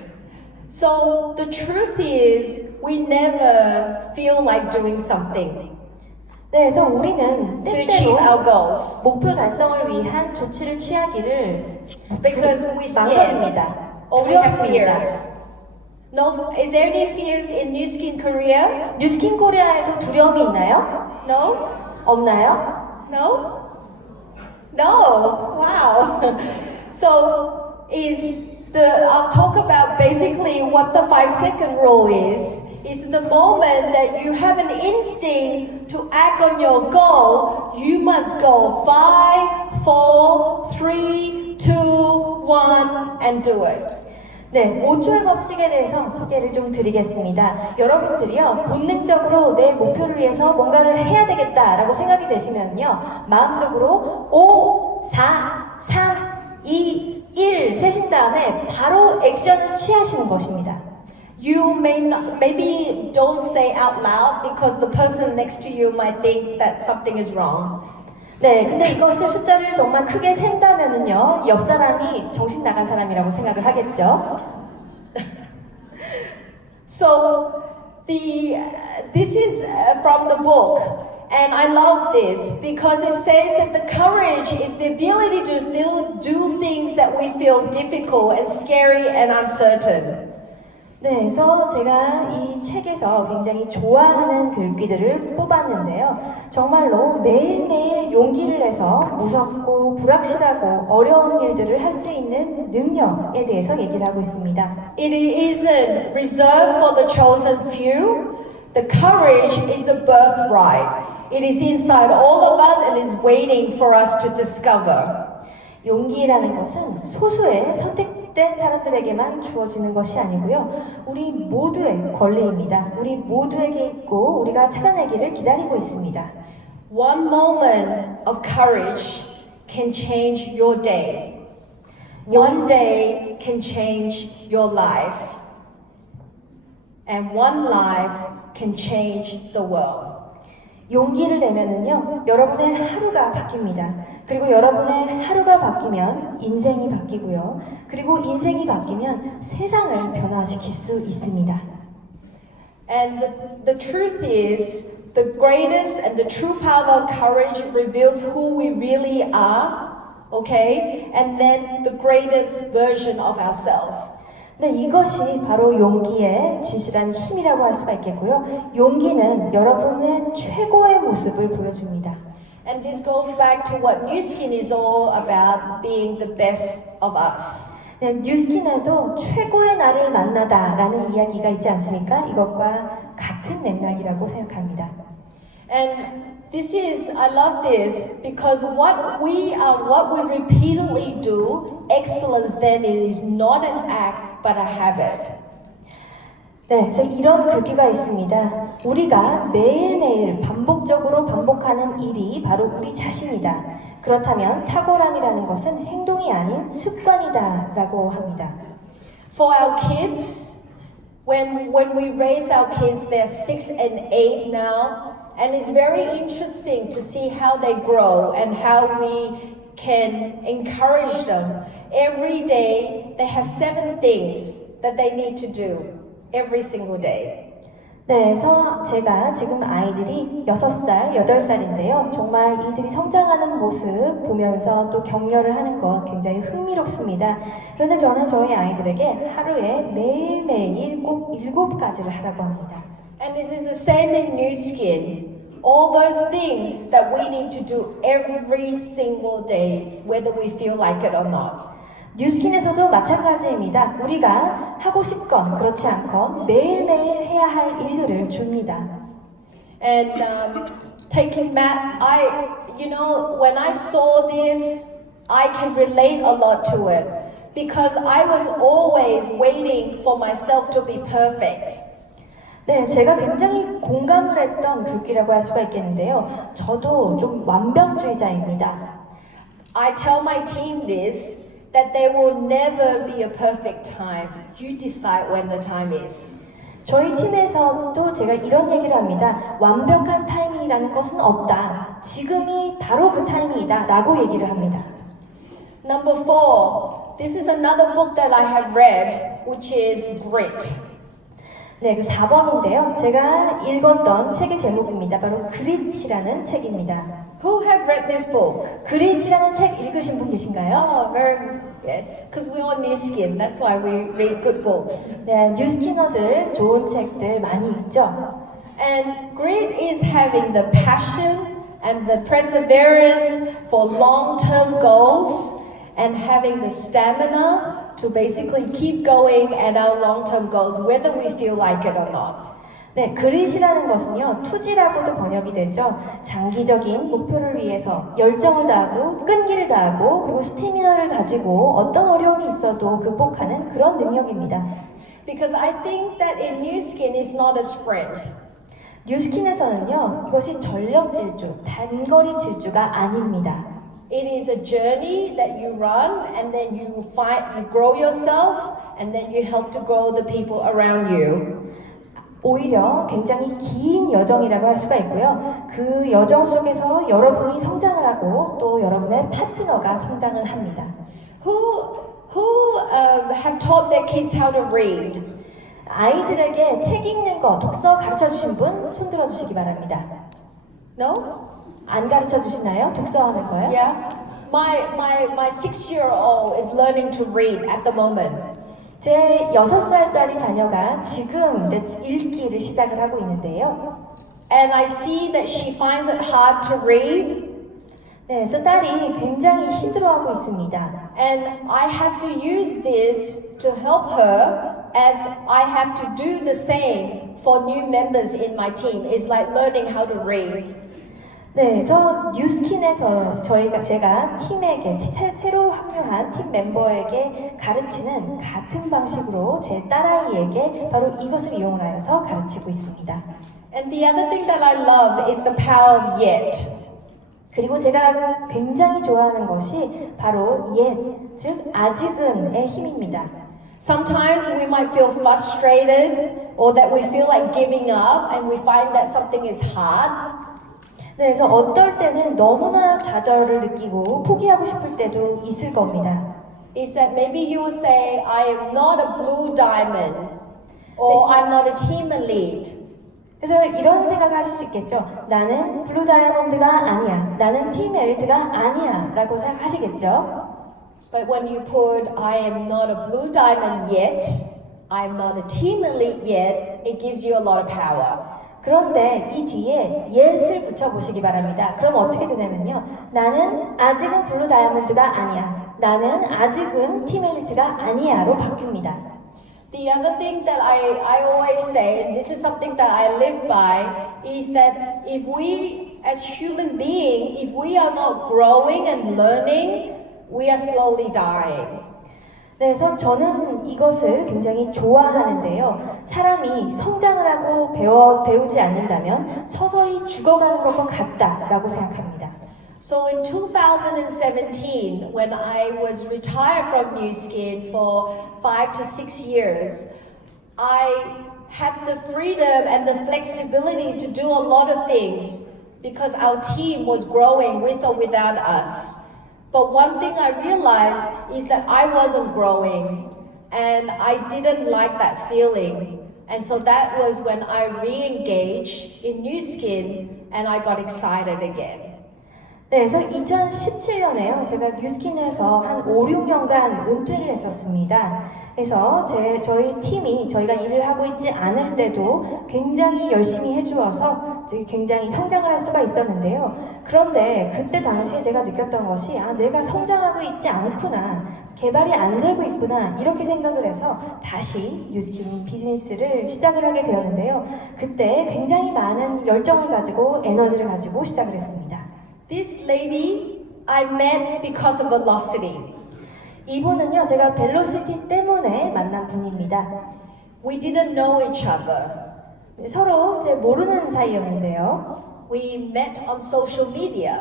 So the truth is, we never feel like doing something 네, 그래서 우리는 to achieve our 때때로 goals 목표 달성을 위한 조치를 취하기를 because we scared 망설입니다. or we have 두렵습니다. fears. No, is there any fears in New Skin Korea? 뉴스킨 코리아에도 두려움이 있나요? No? 없나요? No? No. Wow. So I'll talk about basically what the 5-second rule is the moment that you have an instinct to act on your goal, you must go 5, 4, 3, 2, 1 and do it. 네, 5초의 법칙에 대해서 소개를 좀 드리겠습니다. 여러분들이요, 본능적으로 내 목표를 위해서 뭔가를 해야 되겠다라고 생각이 되시면요, 마음속으로 5, 4, 3, 2, 1 세신 다음에 바로 액션을 취하시는 것입니다. You maybe don't say out loud because the person next to you might think that something is wrong. 네, 근데 이것을 숫자를 정말 크게 센다면은요, 옆 사람이 정신 나간 사람이라고 생각을 하겠죠. So this is from the book, and I love this because it says that the courage is the ability to do things that we feel difficult and scary and uncertain. 네, 그래서 제가 이 책에서 굉장히 좋아하는 글귀들을 뽑았는데요. 정말로 매일매일 용기를 내서 무섭고 불확실하고 어려운 일들을 할 수 있는 능력에 대해서 얘기를 하고 있습니다. It isn't reserved for the chosen few. The courage is a birthright. It is inside all of us and is waiting for us to discover. 용기라는 것은 소수의 선택된 사람들에게만 주어지는 것이 아니고요. 우리 모두의 권리입니다. 우리 모두에게 있고 우리가 찾아내기를 기다리고 있습니다. One moment of courage can change your day. One day can change your life. And one life can change the world. 용기를 내면은요, 여러분의 하루가 바뀝니다. 그리고 여러분의 하루가 바뀌면 인생이 바뀌고요. 그리고 인생이 바뀌면 세상을 변화시킬 수 있습니다. And the truth is, the greatest and the true power of courage reveals who we really are, okay? And then the greatest version of ourselves. 네, 이것이 바로 용기의 진실한 힘이라고 할 수가 있겠고요. 용기는 여러분의 최고의 모습을 보여줍니다. And this goes back to what New Skin is all about, being the best of us. 네, 뉴스킨에도 최고의 나를 만나다라는 이야기가 있지 않습니까? 이것과 같은 맥락이라고 생각합니다. And I love this because what we repeatedly do, excellence then it is not an act but a habit. 네, 그래서 이런 글귀가 있습니다. 우리가 매일매일 반복적으로 반복하는 일이 바로 우리 자신이다. 그렇다면 탁월함이라는 것은 행동이 아닌 습관이다 라고 합니다. For our kids, when we raise our kids, they're 6 and 8 now, and it's very interesting to see how they grow and how we can encourage them. Every day, they have 7 things that they need to do every single day. 네, 그래서 제가 지금 아이들이 6살, 8살인데요. 정말 이들이 성장하는 모습 보면서 또 격려를 하는 것 굉장히 흥미롭습니다. 그런데 저는 저희 아이들에게 하루에 매일매일 꼭 7가지를 하라고 합니다. And this is the same in New Skin. All those things that we need to do every single day, whether we feel like it or not. 뉴스킨에서도 마찬가지입니다. 우리가 하고 싶건 그렇지 않건 매일매일 해야 할 일들을 줍니다. And taking math, when I saw this, I can relate a lot to it because I was always waiting for myself to be perfect. 네, 제가 굉장히 공감을 했던 글귀라고 할 수가 있겠는데요. 저도 좀 완벽주의자입니다. I tell my team this, that there will never be a perfect time. You decide when the time is. 저희 팀에서도 제가 이런 얘기를 합니다. 완벽한 타이밍이라는 것은 없다. 지금이 바로 그 타이밍이다. 라고 얘기를 합니다. Number 4, this is another book that I have read, which is Grit. 네, 그 4번인데요. 제가 읽었던 책의 제목입니다. 바로 그릿이라는 책입니다. Who have read this book? 그릿이라는 책 읽으신 분 계신가요? Oh, yes, because we're on New Skin. That's why we read good books. 네, 뉴스키너들 좋은 책들 많이 읽죠. And Grit is having the passion and the perseverance for long-term goals and having the stamina to basically keep going at our long-term goals, whether we feel like it or not. 네, 그릿이라는 것은요, 투지라고도 번역이 되죠. 장기적인 목표를 위해서 열정을 다하고, 끈기를 다하고, 그리고 스태미너를 가지고 어떤 어려움이 있어도 극복하는 그런 능력입니다. Because I think that in New Skin is not a sprint. 뉴스킨에서는요, 이것이 전력 질주, 단거리 질주가 아닙니다. It is a journey that you run and then you grow yourself and then you help to grow the people around you. 오히려 굉장히 긴 여정이라고 할 수가 있고요. 그 여정 속에서 여러분이 성장을 하고 또 여러분의 파트너가 성장을 합니다. Who have taught their kids how to read? 아이들에게 책 읽는 거, 독서 가르쳐 주신 분 손들어 주시기 바랍니다. No? 안 가르쳐 주시나요? 독서하는 거요? Yeah. My 6-year-old is learning to read at the moment. 제 6살짜리 자녀가 지금 읽기를 시작을 하고 있는데요. And I see that she finds it hard to read. 네, 그래서 딸이 굉장히 힘들어하고 있습니다. And I have to use this to help her as I have to do the same for new members in my team. It's like learning how to read. 네, 그래서 뉴스킨에서 제가 팀에게 새로 합류한 팀 멤버에게 가르치는 같은 방식으로 제 딸아이에게 바로 이것을 이용하여서 가르치고 있습니다. And the other thing that I love is the power of yet. 그리고 제가 굉장히 좋아하는 것이 바로 즉 아직은의 힘입니다. Sometimes we might feel frustrated or that we feel like giving up and we find that something is hard. 네, 그래서 어떨 때는 너무나 좌절을 느끼고 포기하고 싶을 때도 있을 겁니다. Is that maybe you will say, I am not a blue diamond or I'm not a team elite. 그래서 이런 생각을 하실 수 있겠죠. 나는 블루 다이아몬드가 아니야. 나는 팀 엘리트가 아니야. 라고 생각하시겠죠. But when you put, I am not a blue diamond yet, I am not a team elite yet, it gives you a lot of power. 그런데 이 뒤에 yet을 붙여보시기 바랍니다. 그럼 어떻게 되냐면요. 나는 아직은 블루 다이아몬드가 아니야. 나는 아직은 팀 엘리트가 아니야로 바뀝니다. The other thing that I always say, and this is something that I live by, is that if we as human beings, if we are not growing and learning, we are slowly dying. 네, 그래서 저는 이것을 굉장히 좋아하는데요. 사람이 성장을 하고 배우지 않는다면 서서히 죽어가는 것과 같다라고 생각합니다. So in 2017, when I was retired from New Skin for 5 to 6 years, I had the freedom and the flexibility to do a lot of things because our team was growing with or without us. But one thing I realized is that I wasn't growing and I didn't like that feeling. And so that was when I re-engaged in New Skin and I got excited again. 네, 그래서 2017년에요. 제가 뉴스킨에서 한 5, 6년간 은퇴를 했었습니다. 그래서 저희 팀이 저희가 일을 하고 있지 않을 때도 굉장히 열심히 해주어서 굉장히 성장을 할 수가 있었는데요. 그런데 그때 당시에 제가 느꼈던 것이 내가 성장하고 있지 않구나. 개발이 안 되고 있구나. 이렇게 생각을 해서 다시 뉴스킨 비즈니스를 시작을 하게 되었는데요. 그때 굉장히 많은 열정을 가지고 에너지를 가지고 시작을 했습니다. This lady I met because of Velocity. 이분은요, 제가 벨로시티 때문에 만난 분입니다. We didn't know each other. 서로 이제 모르는 사이였는데요. We met on social media.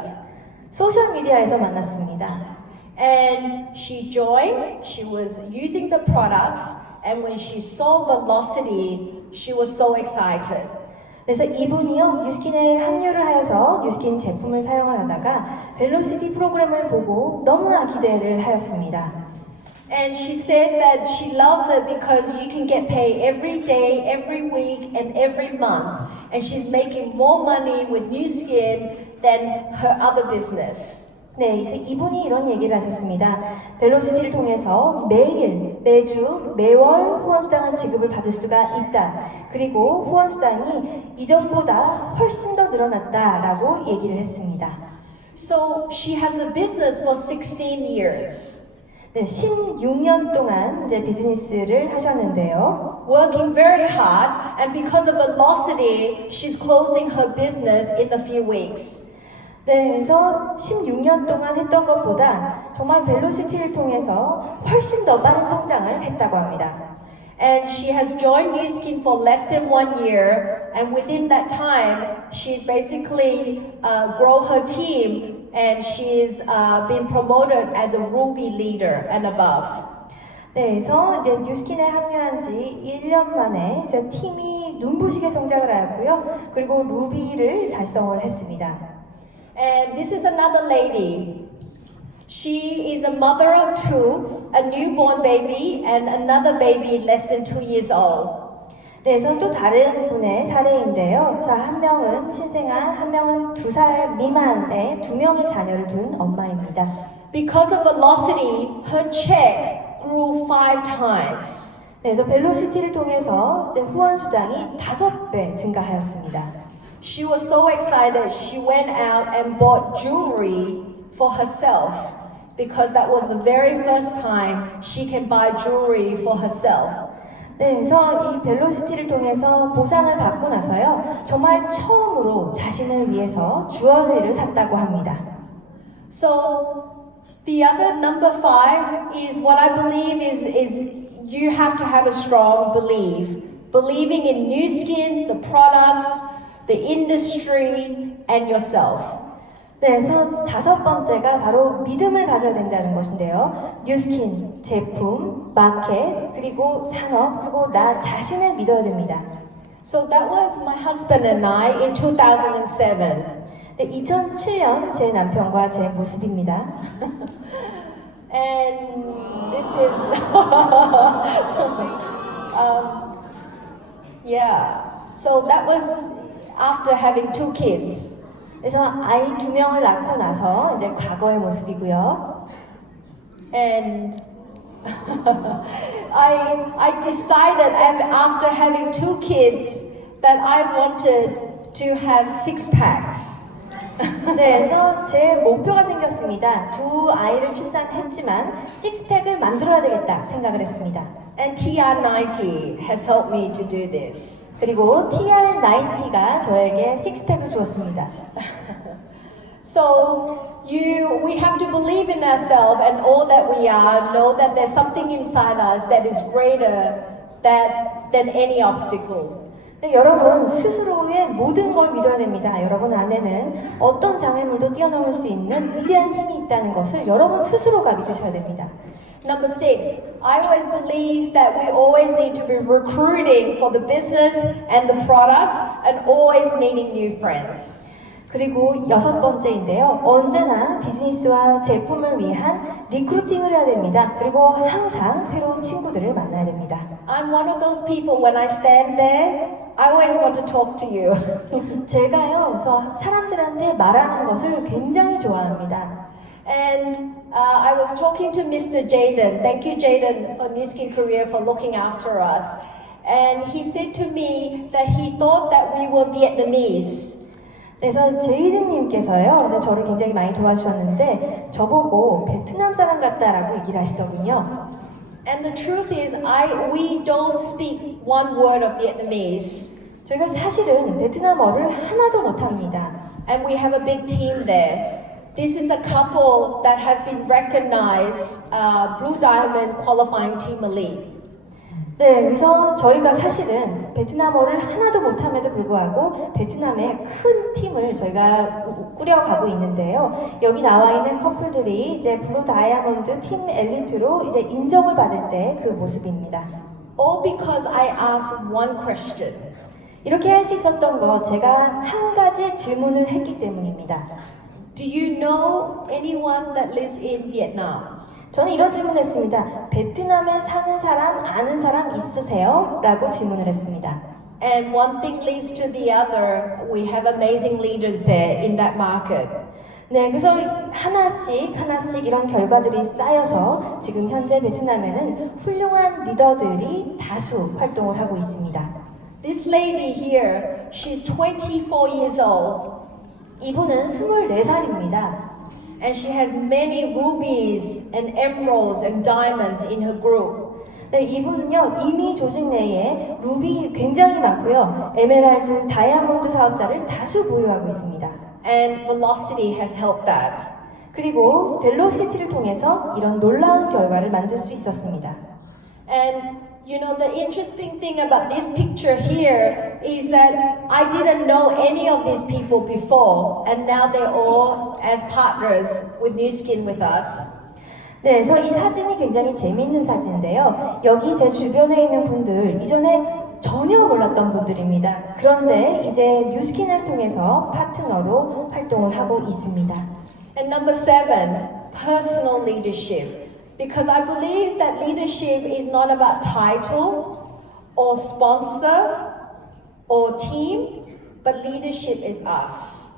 소셜 미디어에서 만났습니다. And she joined, she was using the products, and when she saw Velocity, she was so excited. 그래서 이분이요, 뉴스킨에 합류를 하여서 뉴스킨 제품을 사용을 하다가 벨로시티 프로그램을 보고 너무나 기대를 하였습니다. And she said that she loves it because you can get paid every day, every week, and every month. And she's making more money with New Skin than her other business. 네, 이제 이분이 이런 얘기를 하셨습니다. 벨로시티를 통해서 매주, 매월 후원수당을 지급을 받을 수가 있다. 그리고 후원수당이 이전보다 훨씬 더 늘어났다라고 얘기를 했습니다. So she has a business for 16 years. 네, 16년 동안 이제 비즈니스를 하셨는데요. Working very hard, and because of Velocity, she's closing her business in a few weeks. 네, 그래서 16년 동안 했던 것보다 정말 벨로시티를 통해서 훨씬 더 빠른 성장을 했다고 합니다. And she has joined New Skin for less than 1 year, and within that time, she's basically grown her team, and she's been promoted as a Ruby leader and above. 네, 그래서 이제 뉴스킨에 합류한 지 1년 만에 제 팀이 눈부시게 성장을 하였고요. 그리고 루비를 달성을 했습니다. And this is another lady. She is a mother of 2, a newborn baby, and another baby less than 2 years old. 네, 그래서 또 다른 분의 사례인데요. 자, 한 명은 신생아, 한 명은 2살 미만의 2명의 자녀를 둔 엄마입니다. Because of Velocity, her check grew 5 times. 네, 그래서 벨로시티를 통해서 이제 후원 수당이 5배 증가하였습니다. She was so excited, she went out and bought jewelry for herself because that was the very first time she can buy jewelry for herself. 네, 그래서 이 벨로시티를 통해서 보상을 받고 나서요, 정말 처음으로 자신을 위해서 주얼리를 샀다고 합니다. So the other number 5 is what I believe is you have to have a strong belief. Believing in New Skin, the products, the industry, and yourself. 네, 그래서 5번째가 바로 믿음을 가져야 된다는 것인데요. 뉴스킨, 제품, 마켓, 그리고 산업, 그리고 나 자신을 믿어야 됩니다. So that was my husband and I in 2007. 네, 2007년 제 남편과 제 모습입니다. And this is, yeah. So that was after having 2 kids. 그래서 아이 2명을 낳고 나서 이제 과거의 모습이고요. And I decided after having 2 kids that I wanted to have 6-packs. 네, 그래서 제 목표가 생겼습니다. 2 아이를 출산했지만 6팩을 만들어야 되겠다 생각을 했습니다. And TR90 has helped me to do this. 그리고 TR90가 저에게 6팩을 주었습니다. So we have to believe in ourselves and all that we are, know that there's something inside us that is greater than any obstacle. 네, 여러분 스스로의 모든 걸 믿어야 됩니다. 여러분 안에는 어떤 장애물도 뛰어넘을 수 있는 위대한 힘이 있다는 것을 여러분 스스로가 믿으셔야 됩니다. Number 6, I always believe that we always need to be recruiting for the business and the products and always meeting new friends. 그리고 6번째인데요. 언제나 비즈니스와 제품을 위한 리크루팅을 해야 됩니다. 그리고 항상 새로운 친구들을 만나야 됩니다. I'm one of those people when I stand there, I always want to talk to you. 제가요, 그래서 사람들한테 말하는 것을 굉장히 좋아합니다. And I was talking to Mr. Jaden. Thank you, Jaden, for New Skin Korea for looking after us. And he said to me that he thought that we were Vietnamese. 그래서 제이든님께서요, 저를 굉장히 많이 도와주셨는데 저보고 베트남 사람 같다라고 얘기를 하시더군요. And the truth is, we don't speak one word of Vietnamese. 저희가 사실은 베트남어를 하나도 못합니다. And we have a big team there. This is a couple that has been recognized Blue Diamond Qualifying Team Elite. 네, 그래서 저희가 사실은 베트남어를 하나도 못함에도 불구하고 베트남의 큰 팀을 저희가 꾸려가고 있는데요. 여기 나와 있는 커플들이 이제 블루 다이아몬드 팀 엘리트로 이제 인정을 받을 때 그 모습입니다. All because I asked one question. 이렇게 할 수 있었던 거 제가 한 가지 질문을 했기 때문입니다. Do you know anyone that lives in Vietnam? 저는 이런 질문을 했습니다. 베트남에 사는 사람, 아는 사람 있으세요? 라고 질문을 했습니다. And one thing leads to the other. We have amazing leaders there in that market. 네, 그래서 하나씩 이런 결과들이 쌓여서 지금 현재 베트남에는 훌륭한 리더들이 다수 활동을 하고 있습니다. This lady here, she's 24 years old. 이분은 24살입니다. And she has many rubies and emeralds and diamonds in her group. 네, 이분은요, 이미 조직 내에 루비 굉장히 많고요. 에메랄드, 다이아몬드 사업자를 다수 보유하고 있습니다. And Velocity has helped that. 그리고 벨로시티를 통해서 이런 놀라운 결과를 만들 수 있었습니다. And you know, the interesting thing about this picture here is that I didn't know any of these people before, and now they're all as partners with New Skin with us. 네, 그래서 이 사진이 굉장히 재미있는 사진인데요. 여기 제 주변에 있는 분들, 이전에 전혀 몰랐던 분들입니다. 그런데 이제 뉴스킨을 통해서 파트너로 활동을 하고 있습니다. And number 7, personal leadership. Because I believe that leadership is not about title or sponsor or team, but leadership is us.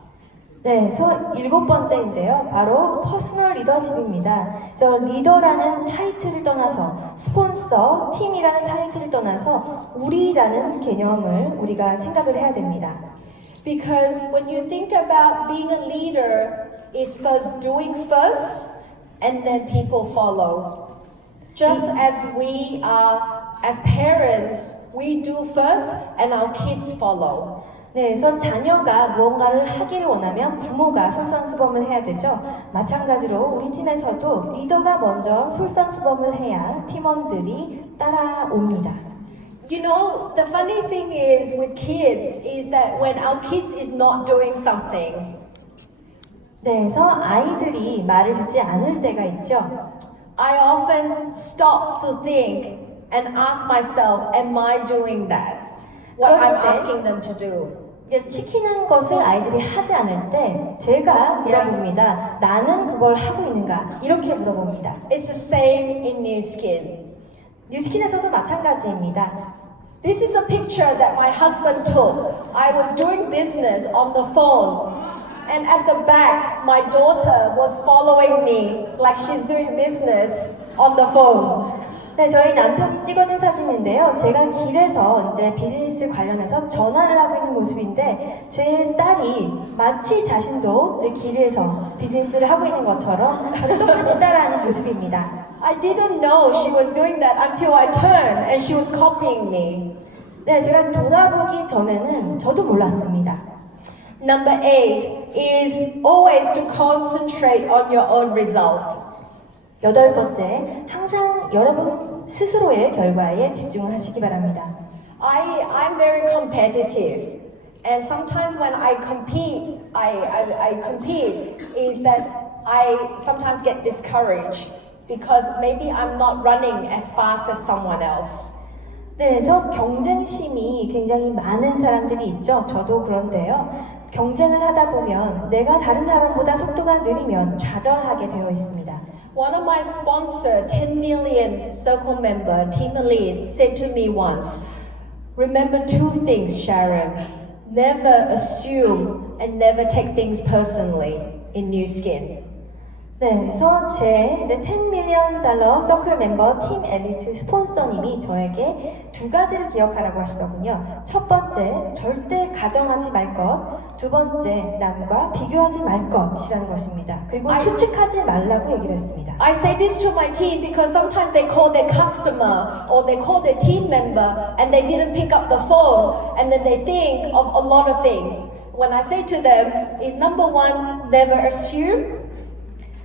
네, 그래서 7번째인데요. 바로 퍼스널 리더십입니다. 그래서 리더라는 타이틀을 떠나서 스폰서, 팀이라는 타이틀을 떠나서 우리라는 개념을 우리가 생각을 해야 됩니다. Because when you think about being a leader, it's first doing first, and then people follow. Just as we are, as parents, we do first, and our kids follow. 네, 그래서 자녀가 무언가를 하기를 원하면 부모가 솔선수범을 해야 되죠. 마찬가지로 우리 팀에서도 리더가 먼저 솔선수범을 해야 팀원들이 따라옵니다. You know, the funny thing is with kids is that when our kids is not doing something, 네, 그래서 아이들이 말을 듣지 않을 때가 있죠. I often stop to think and ask myself, am I doing that? What I'm asking them to do. 시키는 것을 아이들이 하지 않을 때 제가 물어봅니다. 나는 그걸 하고 있는가? 이렇게 물어봅니다. It's the same in New Skin. 뉴스킨에서도 마찬가지입니다. This is a picture that my husband took. I was doing business on the phone. And at the back, my daughter was following me like she's doing business on the phone. 네, 저희 남편이 찍어준 사진인데요. 제가 길에서 이제 비즈니스 관련해서 전화를 하고 있는 모습인데 제 딸이 마치 자신도 이제 길에서 비즈니스를 하고 있는 것처럼 저를 똑같이 따라하는 모습입니다. I didn't know she was doing that until I turned and she was copying me. 네, 제가 돌아보기 전에는 저도 몰랐습니다. Number 8 is always to concentrate on your own result. 여덟 번째, 항상 여러분 스스로의 결과에 집중하시기 바랍니다. I'm very competitive, and sometimes when I compete, I compete is that I sometimes get discouraged because maybe I'm not running as fast as someone else. 네, 그래서 경쟁심이 굉장히 많은 사람들이 있죠. 저도 그런데요. 경쟁을 하다 보면 내가 다른 사람보다 속도가 느리면 좌절하게 되어 있습니다. One of my sponsor, 10 million circle member, team elite, said to me once, remember two things, Sharon. Never assume and never take things personally in New Skin. 네, 그래서 제 이제 10 밀리언 달러 서클 멤버 팀 엘리트 스폰서님이 저에게 두 가지를 기억하라고 하시더군요. 첫 번째, 절대 가정하지 말 것. 두 번째, 남과 비교하지 말 것이라는 것입니다. 그리고 추측하지 말라고 얘기를 했습니다. I say this to my team because sometimes they call their customer or they call their team member and they didn't pick up the phone and then they think of a lot of things. When I say to them is number one, never assume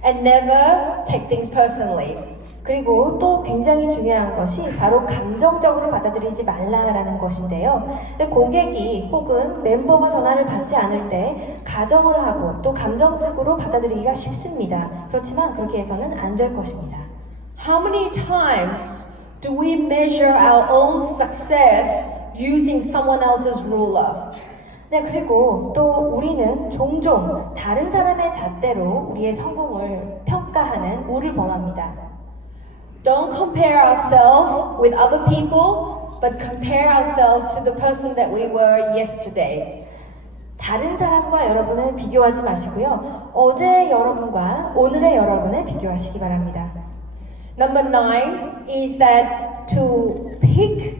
and never take things personally. 그리고 또 굉장히 중요한 것이 바로 감정적으로 받아들이지 말라라는 것인데요. 근데 고객이 혹은 멤버가 전화를 받지 않을 때 가정을 하고 또 감정적으로 받아들이기가 쉽습니다. 그렇지만 그렇게 해서는 안 될 것입니다. How many times do we measure our own success using someone else's ruler? 네, 그리고 또 우리는 종종 다른 사람의 잣대로 우리의 성공을 평가하는 우를 범합니다. Don't compare ourselves with other people, but compare ourselves to the person that we were yesterday. 다른 사람과 여러분을 비교하지 마시고요. 어제 여러분과 오늘의 여러분을 비교하시기 바랍니다. Number 9 is that to pick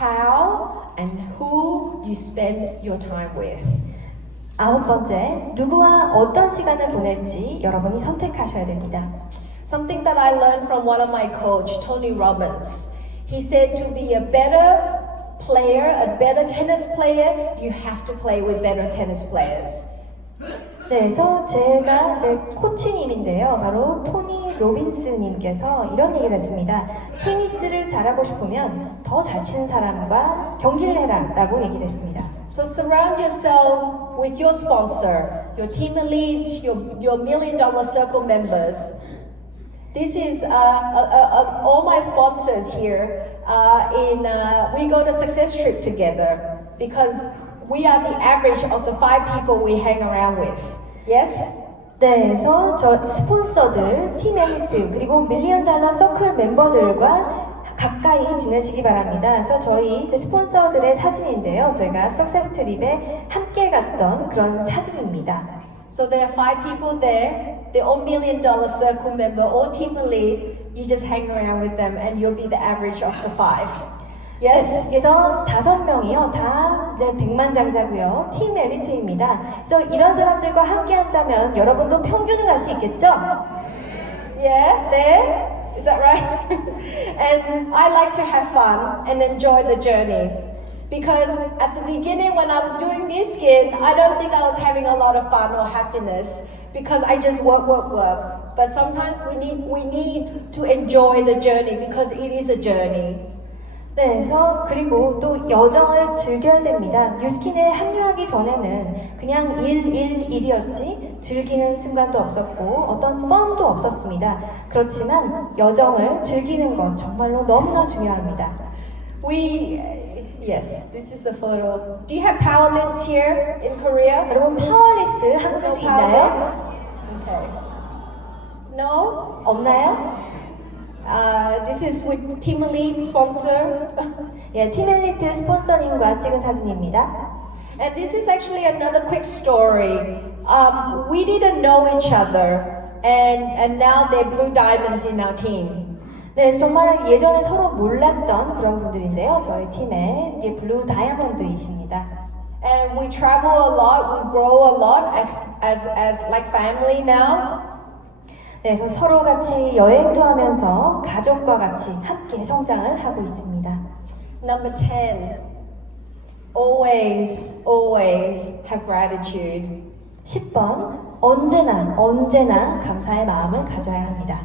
how and who you spend your time with. 아홉 번째, 누구와 어떤 시간을 보낼지 여러분이 선택하셔야 됩니다. Something that I learned from one of my coach, Tony Robbins. He said to be a better player, a better tennis player, you have to play with better tennis players. 네, 그래서 제가 이제 코치님인데요. 바로 토니 로빈스님께서 이런 얘기를 했습니다. 테니스를 잘하고 싶으면 더 잘 치는 사람과 경기를 해라 라고 얘기를 했습니다. So surround yourself with your sponsor, your team elites, your $1 million circle members. This is all my sponsors here. We go to Success Trip together because we are the average of the 5 people we hang around with. Yes? 네, 그래서 저 스폰서들, 팀 엘리트, 그리고 밀리언 달러 서클 멤버들과 가까이 지내시기 바랍니다. 그래서 저희 이제 스폰서들의 사진인데요. 저희가 석세스 트립에 함께 갔던 그런 사진입니다. So there are 5 people there. They're all $1 million circle member, all team elite. You just hang around with them and you'll be the average of the 5. Yes? 그래서 5명이요. 다 이제 백만장자고요. 팀 엘리트입니다. 그래서 이런 사람들과 함께 한다면 여러분도 평균을 갈 수 있겠죠? Yeah, there? Is that right? And I like to have fun and enjoy the journey. Because at the beginning when I was doing New Skin, I don't think I was having a lot of fun or happiness because I just work. But sometimes we need to enjoy the journey because it is a journey. 네, 그래서 그리고 또 여정을 즐겨야 됩니다. 뉴스킨에 합류하기 전에는 그냥 일이었지 즐기는 순간도 없었고 어떤 펀도 없었습니다. 그렇지만 여정을 즐기는 것 정말로 너무나 중요합니다. Yes, this is a photo. Do you have power lips here in Korea? 여러분 파워립스 한국에도 있나요? Okay. No? 없나요? This is with Team Elite sponsor. 예, 팀 엘리트 스폰서님과 찍은 사진입니다. And this is actually another quick story. We didn't know each other, and now they're blue diamonds in our team. 네, 정말 예전에 서로 몰랐던 그런 분들인데요. 저희 팀의 블루 다이아몬드이십니다. And we travel a lot, we grow a lot as like family now. 네, 그래서 서로 같이 여행도 하면서 가족과 같이 함께 성장을 하고 있습니다. Number 10. always, always have gratitude. 10번, 언제나 감사의 마음을 가져야 합니다.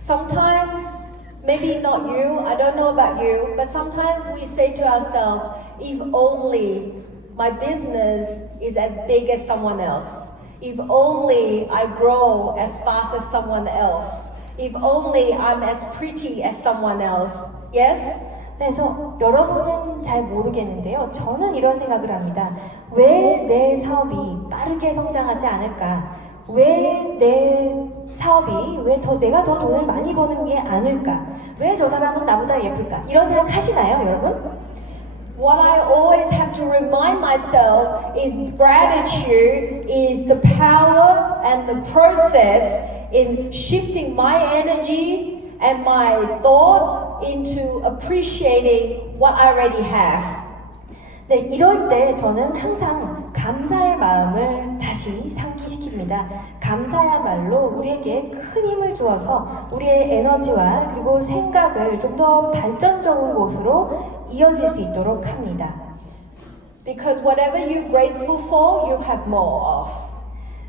Sometimes, maybe not you, I don't know about you, but sometimes we say to ourselves, if only my business is as big as someone else. If only I grow as fast as someone else. If only I'm as pretty as someone else. Yes? 그래서 여러분은 잘 모르겠는데요. 저는 이런 생각을 합니다. 왜 내 사업이 빠르게 성장하지 않을까? 왜 내 사업이 내가 더 돈을 많이 버는 게 아닐까? 왜 저 사람은 나보다 예쁠까? 이런 생각 하시나요, 여러분? What I always have to remind myself is gratitude is the power and the process in shifting my energy and my thought into appreciating what I already have. 네, 이럴 때 저는 항상 감사의 마음을 다시 상기시킵니다. 감사야말로 우리에게 큰 힘을 주어서 우리의 에너지와 그리고 생각을 좀 더 발전적인 곳으로 이어질 수 있도록 합니다. Because whatever you're grateful for, you have more of.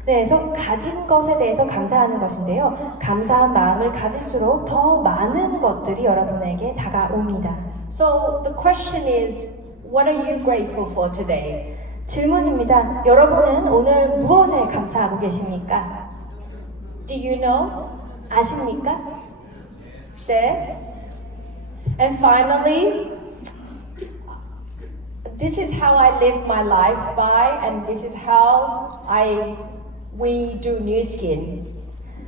네, 그래서 가진 것에 대해서 감사하는 것인데요. 감사한 마음을 가질수록 더 많은 것들이 여러분에게 다가옵니다. So the question is, what are you grateful for today? 질문입니다. 여러분은 오늘 무엇에 감사하고 계십니까? Do you know? 아십니까? There. And finally, this is how I live my life by, and this is how we do New Skin.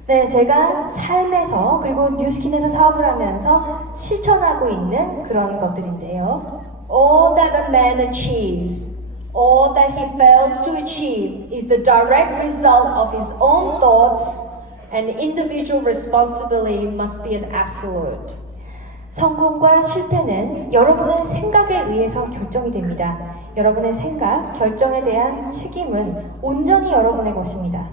네, 제가 삶에서 그리고 뉴스킨에서 사업을 하면서 실천하고 있는 그런 것들인데요. All that a man achieves, all that he fails to achieve is the direct result of his own thoughts, and individual responsibility must be an absolute. 성공과 실패는 여러분의 생각에 의해서 결정이 됩니다. 여러분의 생각, 결정에 대한 책임은 온전히 여러분의 것입니다.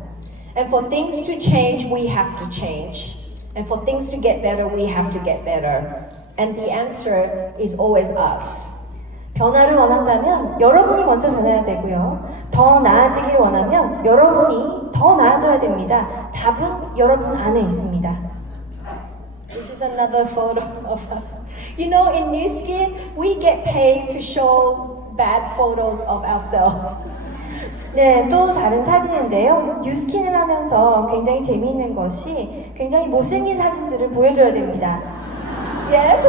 And for things to change, we have to change. And for things to get better, we have to get better. And the answer is always us. 변화를 원한다면 여러분이 먼저 변해야 되고요. 더 나아지길 원하면 여러분이 더 나아져야 됩니다. 답은 여러분 안에 있습니다. This is another photo of us. You know, in New Skin, we get paid to show bad photos of ourselves. 네, 또 다른 사진인데요. 뉴스킨을 하면서 굉장히 재미있는 것이 굉장히 못생긴 사진들을 보여줘야 됩니다. Yes?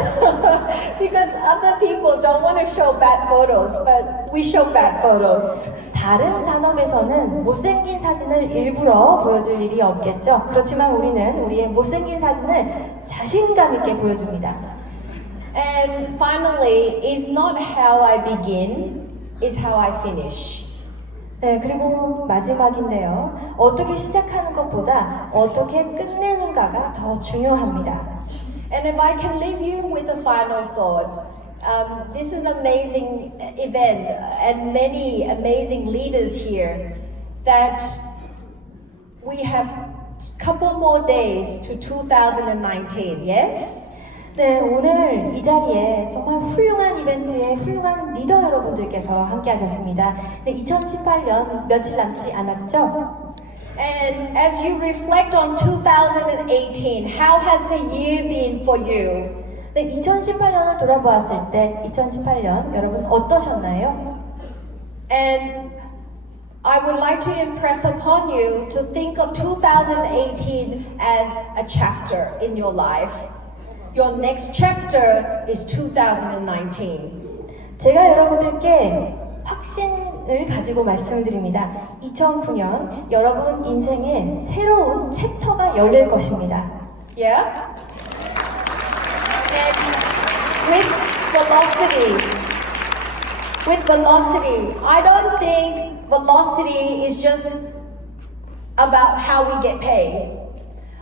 Because other people don't want to show bad photos, but we show bad photos. 다른 산업에서는 못생긴 사진을 일부러 보여줄 일이 없겠죠. 그렇지만 우리는 우리의 못생긴 사진을 자신감 있게 보여줍니다. And finally, it's not how I begin, it's how I finish. 네, 그리고 마지막인데요. 어떻게 시작하는 것보다 어떻게 끝내는가가 더 중요합니다. And if I can leave you with a final thought, this is an amazing event and many amazing leaders here that we have a couple more days to 2019, yes? 네, 오늘 이 자리에 정말 훌륭한 이벤트에 훌륭한 리더 여러분들께서 함께 하셨습니다. 네, 2018년 며칠 남지 않았죠? And as you reflect on 2018, how has the year been for you? 네, 2018년을 돌아보았을 때 2018년 여러분 어떠셨나요? And I would like to impress upon you to think of 2018 as a chapter in your life. Your next chapter is 2019. 제가 여러분들께 확신을 가지고 말씀드립니다. 2009년 여러분 인생에 새로운 챕터가 열릴 것입니다. Yeah? And with velocity, I don't think velocity is just about how we get paid.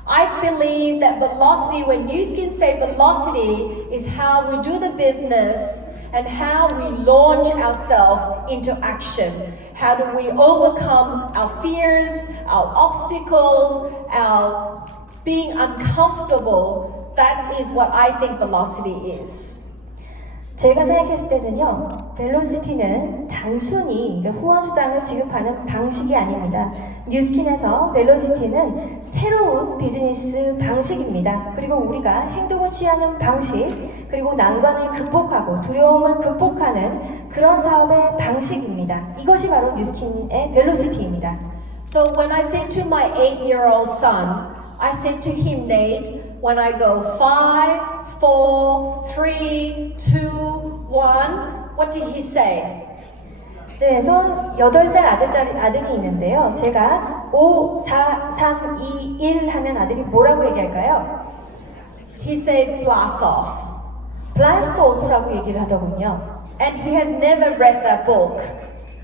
I believe that velocity, when you can say velocity, is how we do the business and how we launch ourselves into action. How do we overcome our fears, our obstacles, our being uncomfortable? That is what I think velocity is. 제가 생각했을 때는요, 벨로시티는 단순히 그러니까 후원 수당을 지급하는 방식이 아닙니다. 뉴스킨에서 벨로시티는 새로운 비즈니스 방식입니다. 그리고 우리가 행동을 취하는 방식, 그리고 난관을 극복하고 두려움을 극복하는 그런 사업의 방식입니다. 이것이 바로 뉴스킨의 벨로시티입니다. So when I said to my 8-year-old son, I said to him, Nate, when I go 5, 4, 3, 2, 1, what did he say? 네, 그래서 8살 아들이 있는데요. 제가 5, 4, 3, 2, 1 하면 아들이 뭐라고 얘기할까요? He said, blast off. 블라스트 오프라고 얘기를 하더군요. And he has never read that book.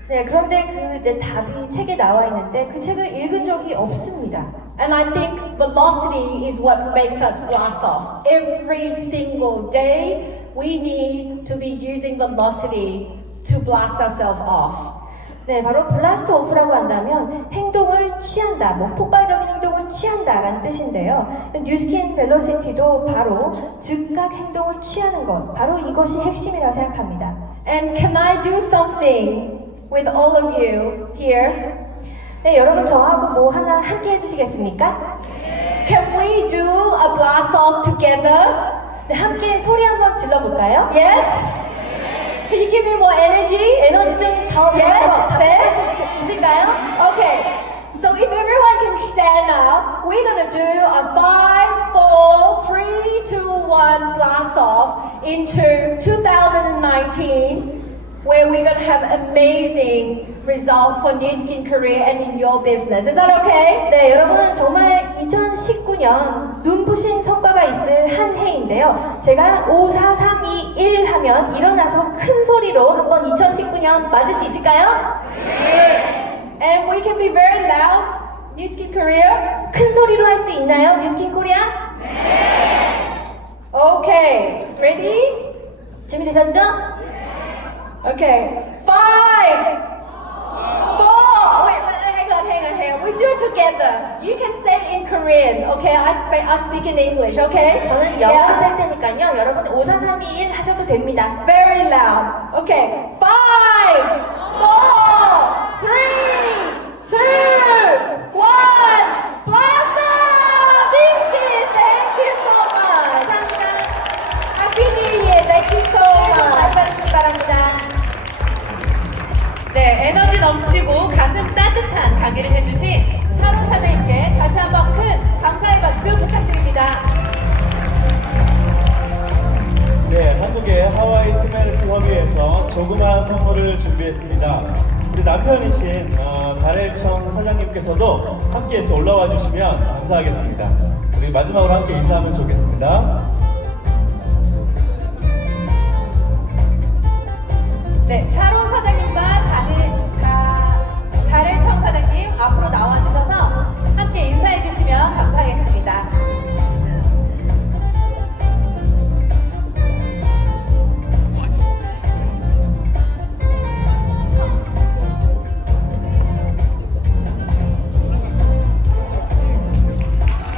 네, 그런데 그 이제 답이 책에 나와 있는데 그 책을 읽은 적이 없습니다. And I think velocity is what makes us blast off. Every single day, we need to be using velocity to blast ourselves off. 네, 바로 블라스트 오프라고 한다면 행동을 취한다, 뭐 폭발적인 행동을 취한다라는 뜻인데요. 뉴스킨 벨로시티도 바로 즉각 행동을 취하는 것, 바로 이것이 핵심이라고 생각합니다. And can I do something with all of you here? 네, 여러분 저하고 뭐 하나 함께 해주시겠습니까? Can we do a blast off together? 네, 함께 소리 한번 질러볼까요? Yes? Can you give me more energy? 에너지 좀더 Yes, 할수 있을까요? Okay, so if everyone can stand up, we're gonna do a 5, 4, 3, 2, 1 blast off into 2019, where we're gonna have amazing result for New Skin Korea and in your business. Is that okay? 네, 여러분 정말 2019년 눈부신 성과가 있을 한 해인데요. 제가 5, 4, 3, 2, 1 하면 일어나서 큰 소리로 한번 2019년 맞을 수 있을까요? And we can be very loud, New Skin Korea. 큰 소리로 할 수 있나요? 뉴스킨 코리아? Okay, ready? 준비되셨죠? Okay, 5, 4. Wait, hang on. We do it together. You can say it in Korean, okay? I speak in English, okay? 저는 영어 할 테니까요. 여러분 5, 4, 3, 2, 1 하셔도 됩니다. Very loud. Okay, 5, 4, 3, 2, 1. Blast off! Biscuit, thank you so much. 감사합니다. Happy New Year. Thank you so 많이 much. 받으시기 바랍니다. 네, 에너지 넘치고 가슴 따뜻한 강의를 해주신 샤론 사장님께 다시 한번 큰 감사의 박수 부탁드립니다. 네, 한국의 하와이 트메르크 협의회에서 조그마한 선물을 준비했습니다. 우리 남편이신 다렐청 사장님께서도 함께 이렇게 올라와 주시면 감사하겠습니다. 우리 마지막으로 함께 인사하면 좋겠습니다. 네, 샤론 사장님과 다렐청 사장님 앞으로 나와주셔서 함께 인사해 주시면 감사하겠습니다.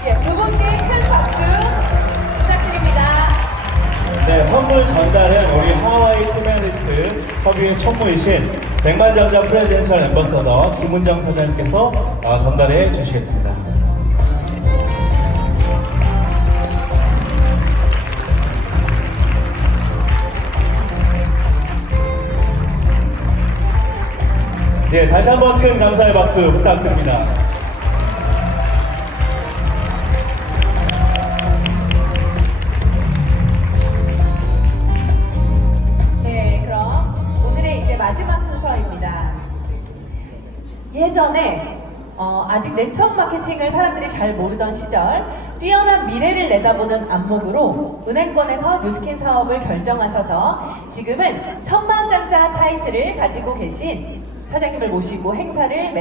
네, 두 분께 큰 박수 부탁드립니다. 네, 선물 전달은 우리 하와이 트메르크 협의회 총무이신 백만장자 프레젠셜 앰버서더 김은정 사장님께서 전달해 주시겠습니다. 네, 다시 한번 큰 감사의 박수 부탁드립니다. 네, 그럼 오늘의 이제 마지막 순서입니다. 예전에 아직 네트워크 마케팅을 사람들이 잘 모르던 시절 뛰어난 미래를 내다보는 안목으로 은행권에서 뉴스킨 사업을 결정하셔서 지금은 천만장자 타이틀을 가지고 계신 사장님을 모시고 행사를